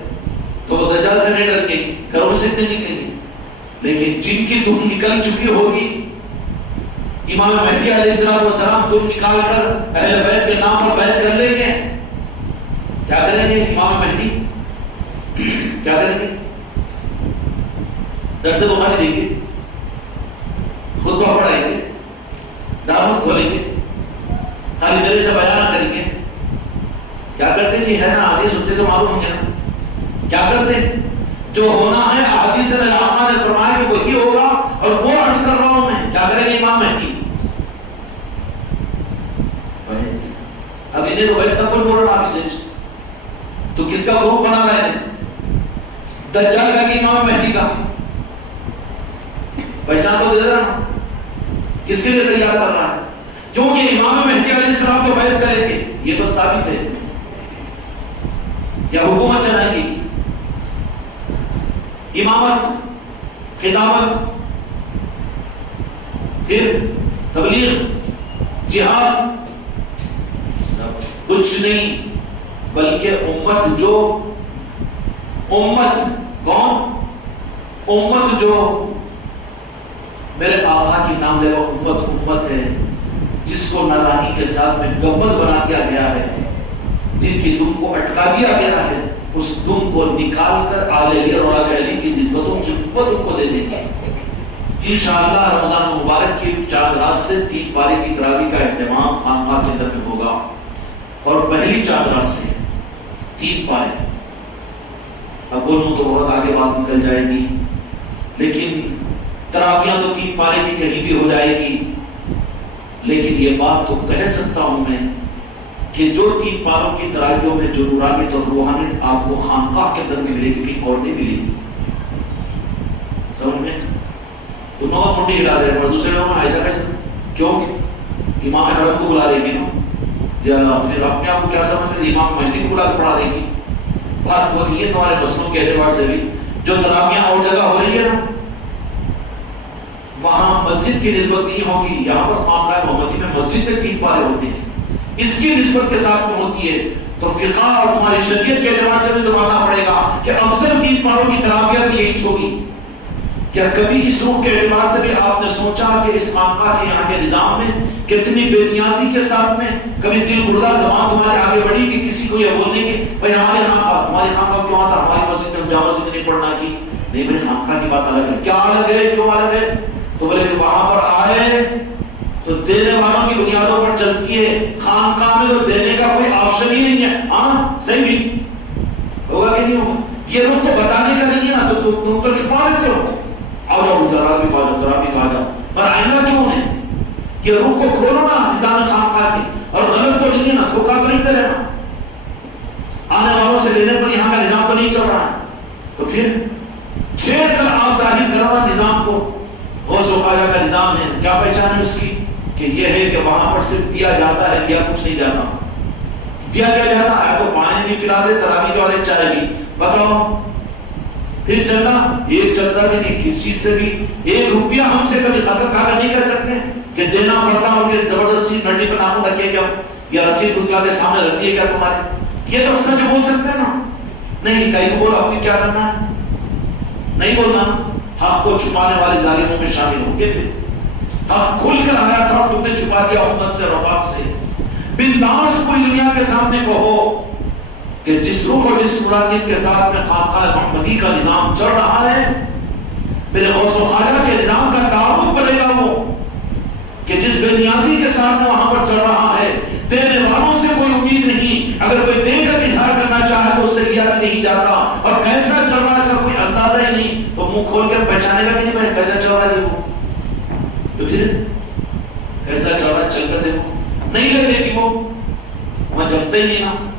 تو وہ دجال سے نہیں ڈر گئی، گھروں سے نہیں نکلیں گے۔ لیکن جن کی دم نکل چکی ہوگی، امام مہدی علیہ السلام دم نکال کر اہل بیت کے نام پر بیعت کر لیں گے۔ کیا کریں گے امام مہدی؟ کیا کریں گے؟ درس بخاری دیں گے، خطبہ پڑھائیں گے، دعوت کھولیں گے، خالی دل سے بیان کریں گے۔ کیا کرتے جی؟ ہے نا حدیث ہوتے تو معلوم ہوں گے نا۔ کیا کرتے؟ جو ہونا ہے احادیث میں آقا نے فرمایا کہ وہی ہوگا، اور وہ عرض کر رہا ہوں میں۔ کیا کریں گے امام مہدی؟ اب انہیں تو بیٹھنا کوئی بول رہا آپ سے، تو کس کا گروپ بنا رہے ہیں؟ دجال کا کہ امام مہدی کا؟ پہچان تو دے رہا نا کس کے لیے تیار کر رہا ہے؟ کیونکہ امام مہدی علیہ السلام کو بیعت کریں گے، یہ تو ثابت ہے، یا حکومت چلائیں گے، امامت، خلافت، پھر تبلیغ، جہاد، سب کچھ نہیں، بلکہ امت جو میرے آقا کی نام لیوا امت ہے، جس کو نادانی کے ساتھ میں گنبد بنا دیا گیا ہے، جن کی دم کو اٹکا دیا گیا ہے، اس دم کو نکال کر آل علی اور اولاد علی کی نسبتوں کی قوت ان کو دے دیں گے۔ انشاءاللہ رمضان مبارک کی 4 رات سے 3 پارے کی تراویح کا اہتمام خانقاہ کے اندر میں ہوگا، اور پہلی 4 رات سے 3 پارے۔ اب بولوں تو بہت آگے بات نکل جائے گی، لیکن تراویحاں تو 3 پارے کی کہیں بھی ہو جائے گی، لیکن یہ بات تو کہہ سکتا ہوں میں کہ جو 3 پاروں کی تراویحوں میں جو نورانیت اور روحانیت آپ کو خانقاہ کے اندر میں ملے گی، کہیں اور نہیں ملے گی۔ سمجھ میں؟ تم لوگ منڈی ہلا رہے ہیں اور دوسرے لوگ ایسا کیسے؟ کیوں؟ امام حرم کو بلا رہے گی نا، یا پھر اپنے آپ کو کیا سمجھ رہے امام مہدی کو بلا کر پڑھا دیں گی؟ بات وہ نہیں ہے تمہارے مسئلوں کے اعتبار سے بھی، جو تراویحاں اور جگہ ہو رہی ہے نا، وہاں مسجد کی نسبت نہیں ہوگی، یہاں پر خانقاہ محمدی میں مسجد میں 3 پارے ہوتے ہیں، اس کی نسبت کے ساتھ میں ہوتی ہے، تو فقہ اور تمہاری شریعت کے اعتبار سے بھی تو ماننا پڑے گا کہ افضل 3 پاروں کی تراویح کی یہی ہوگی۔ کیا کبھی اس روح کے اعتبار سے بھی آپ نے سوچا کہ اس خانقاہ کے یہاں کے نظام میں کتنی بے نیازی کے ساتھ میں کبھی دل گردہ زبان تمہارے آگے بڑھی کہ کسی کو یہ بولنے کی بھائی ہماری خانقاہ کیوں آتا، ہماری مسجد میں جامع مسجد نہیں پڑھنا کی؟ نہیں بھائی، خانقاہ کی بات الگ ہے۔ کیا الگ ہے؟ کیوں الگ ہے؟ تو بولے کہ وہاں پر آئے تو دینے والوں کی بنیادوں پر چلتی ہے، خانقاہ میں تو دینے کا کوئی آپشن ہی نہیں ہے۔ ہاں صحیح بھی ہوگا کہ نہیں ہوگا؟ یہ رخ تو بتانے کا نہیں ہے نا، تو تم تو چھپا لیتے ہو۔ آؤ جاؤ ذرا بھی کہا جاؤ، پر آئینہ کیوں ہے؟ یہ روح کو کھولو نا نظام خانقاہ کی، اور غلط تو نہیں ہے نا، دھوکہ تو نہیں دے رہے نا، آنے والوں سے لینے پر یہاں کا نظام تو نہیں چل رہا ہے، تو پھر چھیڑ کر آپ ظاہر کرنا نظام کو غوث و خواجہ کا نظام ہے۔ کیا پہچان ہے اس کی؟ کہ یہ ہے کہ وہاں پر صرف دیا جاتا ہے، دیا کچھ نہیں جاتا۔ دیا کیا جاتا ہے؟ تو پانی نہیں پلا دے، تراویح کے والے چائے بھی، بتاؤ پھر چلنا ایک چلتا بھی نہیں، کسی سے بھی 1 روپیہ ہم سے کبھی قسم کھا کر نہیں کر سکتے کہ دینا پڑتا ہوں کہ زبردستی ڈنڈی پہ ناخن رکھیے کیا، یا رسید دنیا کے سامنے رکھ دیے کیا تمہارے؟ یہ تو سچ بول سکتے ہیں نا؟ نہیں، کہیں کو بولو اپنی کیا کرنا ہے، نہیں بولنا نا، حق کو چھپانے والے ظالموں میں شامل ہوں گے۔ پھر حق کھل کر آیا تھا اور تم نے چھپا دیا امت سے، رباب سے۔ بنداس پوری دنیا کے سامنے کہو کہ جس روح اور جس نورانیت کے ساتھ میں خانقاہ محمدی کا نظام چل رہا ہے، میرے غوث و خواجہ کے نظام کا تعارف کرے گا وہ، کہ جس بے نیازی کے ساتھ میں وہاں پر چل رہا ہے، دینے والوں سے کوئی امید نہیں، اگر کوئی دے کر اظہار کرنا چاہے تو اس سے لیا بھی نہیں جاتا، اور کیسا چل رہا ہے اس کا کوئی اندازہ ہی نہیں، تو منہ کھول کے پہچانے گا کہ نہیں بھائی کیسا چل رہا ہے وہ؟ تو پھر کیسا چل رہا ہے چل کر دیکھو، نہیں لگے گی وہ جمتا ہی نہیں نا۔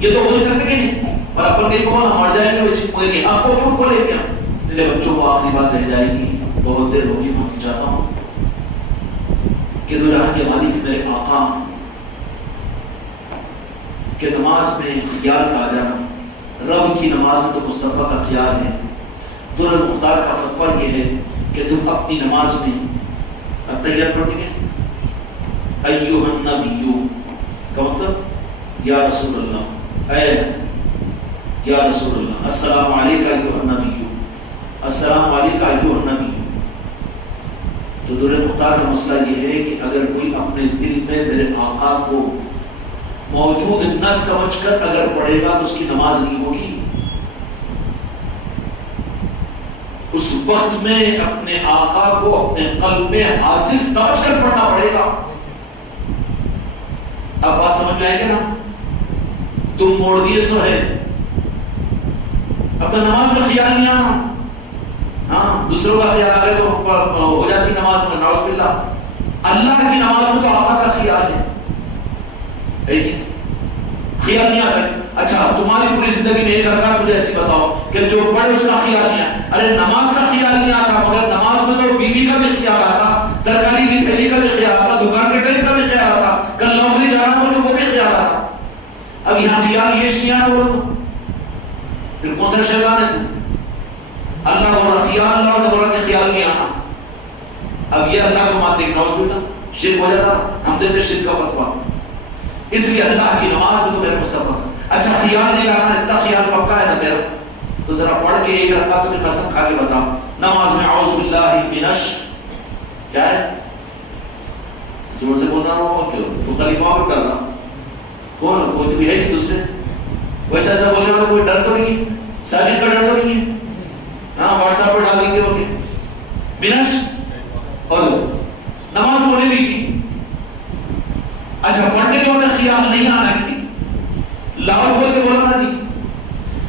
یہ تو بول سکتے کہ نہیں، اور اپن کہیں کو مر جائیں گے ویسے پوچھیں گے آپ کو کیوں کھولے گیا؟ میرے بچوں کو آخری بات رہ جائے گی، بہت دیر ہوگی، معافی چاہتا ہوں کہ دو جہاں کے مالک میرے آقا کہ نماز میں خیال کا آ جانا، رب کی نماز میں تو مصطفیٰ کا خیال ہے۔ در المختار کا فتویٰ یہ ہے کہ تم اپنی نماز میں اب تحیات پڑھیں گے، ایوہ النبیو کا مطلب یا رسول اللہ، اے یا رسول اللہ، السلام علیکہ ایھا النبی، السلام علیکہ ایھا النبی۔ تو در مختار کا مسئلہ یہ ہے کہ اگر کوئی اپنے دل میں میرے آقا کو موجود نہ سمجھ کر اگر پڑھے گا تو اس کی نماز نہیں ہوگی۔ اس وقت میں اپنے آقا کو اپنے قلب میں حاضر سمجھ کر پڑھنا پڑے گا۔ اب بات سمجھ میں آئے گا نا؟ تم موڑ دیے سو ہے، اب تو نماز میں خیال نہیں آنا، ہاں دوسروں کا خیال آ گیا تو ہو جاتی نماز میں، نعوذ باللہ۔ اللہ کی نماز میں تو آقا کا خیال ہے، خیال نہیں آتا۔ اچھا تمہاری پوری زندگی میں ایک رکعت مجھے ایسی بتاؤ کہ جو پڑھے اس کا خیال نہیں آتا۔ ارے نماز کا خیال نہیں آتا، مگر نماز میں تو بیوی کا بھی خیال آتا، ترکاری کی تھیلی کا بھی خیال آتا، دکان کے ٹائم کا بھی خیال آتا، کل نوکری جانا تو وہ بھی خیال آتا۔ اب یہاں خیال یہ نہیں آتا بولو تو پھر کون سا شیطان ہے تو؟ اللہ بولا خیال، اللہ نے بولا کہ خیال نہیں آنا۔ اب یہ اللہ کو مانتے ہیں، نعوذ باللہ شرک ہو جاتا، ہم دیتے شرک کا فتویٰ۔ اس لیے اللہ کی نماز میں تو میرے مصطفیٰ اچھا خیال نہیں لانا، اتنا خیال پکا ہے نا تیرا تو ذرا پڑھ کے ایک رکعت تمہیں قسم کھا کے بتا نماز میں اعوذ باللہ من کیا ہے؟ زور سے بولنا رہا ہوں کیا ہوتا تو خلیفہ پر ڈر رہا کون؟ کوئی تو بھی ہے نہیں دوسرے، ویسے ایسا بولنے والا کوئی ڈر تو نہیں ہے، ساجد کا ڈر تو نہیں ہے، ہاں واٹس ایپ پر ڈال دیں گے وہ بنش اور نماز بولنے بھی کی۔ اچھا پڑھنے کے بعد خیال نہیں آنا کہ لاؤ بول کے بولا نا جی۔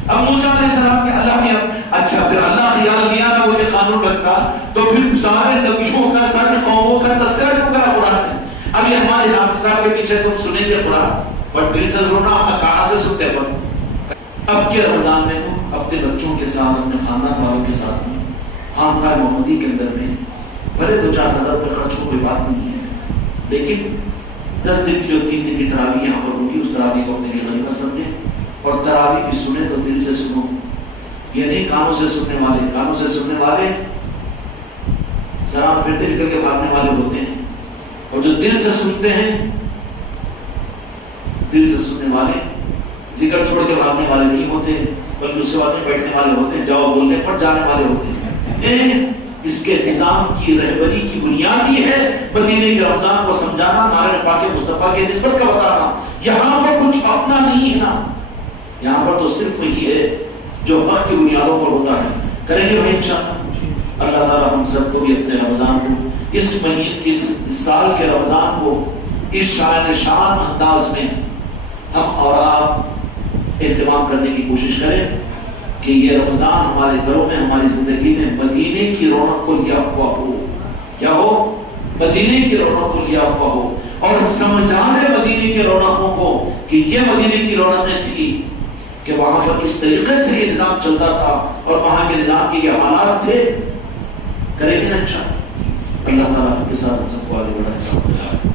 اب موسیٰ علیہ السلام کے اللہ نے اچھا پھر اللہ خیال دیا نا وہ یہ قانون رکھتا تو پھر سارے نبیوں کا سارے قوموں کا تذکرہ کیوں کرا قرآن نے؟ اب یہ ہمارے حافظ صاحب کے پیچھے تم سنیں گے قرآن بٹ دل سے سننا، اپنا کانوں سے سنتے پر۔ اب کے رمضان میں تو اپنے بچوں کے ساتھ، اپنے خاندان والوں کے ساتھ میں خانقاہ محمدی کے اندر میں بھلے 2-4 ہزار روپے خرچ ہو کوئی بات نہیں ہے، لیکن 10 دن کی جو 3 دن کی تراویح یہاں پر ہوگی اس تراویح کو اپنے لیے غنیمت سمجھیں اور تراویح بھی سنیں تو دل سے سنو، یہ نہیں کانوں سے سننے والے۔ کانوں سے سننے والے ذرا پھرتے نکل کے بھاگنے والے ہوتے ہیں، اور جو دل سے سنتے ہیں، دل سے سننے والے ذکر چھوڑ کے بھاگنے والے نہیں ہوتے بلکہ اس کے بعد میں بیٹھنے والے ہوتے ہیں، جواب بولنے پر جانے والے ہوتے ہیں۔ اس کے نظام کی رہبری کی بنیاد یہ ہے مدینے کے رمضان کو سمجھانا، نعرہ پاک مصطفیٰ کے نسبت کا بتانا۔ یہاں پر کچھ اپنا نہیں ہے نا، یہاں پر تو صرف وہی ہے جو حق کی بنیادوں پر ہوتا ہے۔ کریں گے بھائی انشاءاللہ۔ اللہ تعالیٰ ہم سب کو بھی اپنے رمضان کو، اس مہینے، اس سال کے رمضان کو اس شان انداز میں ہم اور آپ اہتمام کرنے کی کوشش کریں کہ یہ رمضان ہمارے گھروں میں، ہماری زندگی میں مدینے کی رونق کو لیا ہوا ہو۔ کیا ہو؟ مدینے کی رونق کو لیا ہوا ہو، اور سمجھا دے مدینے کی رونقوں کو کہ یہ مدینے کی رونقیں تھی کہ وہاں پر اس طریقے سے یہ نظام چلتا تھا اور وہاں کے نظام کے یہ حالات تھے۔ کریں گے نا انشاءاللہ۔ اللہ تعالیٰ کے ساتھ ہم سب کو آگے بڑھائے گا۔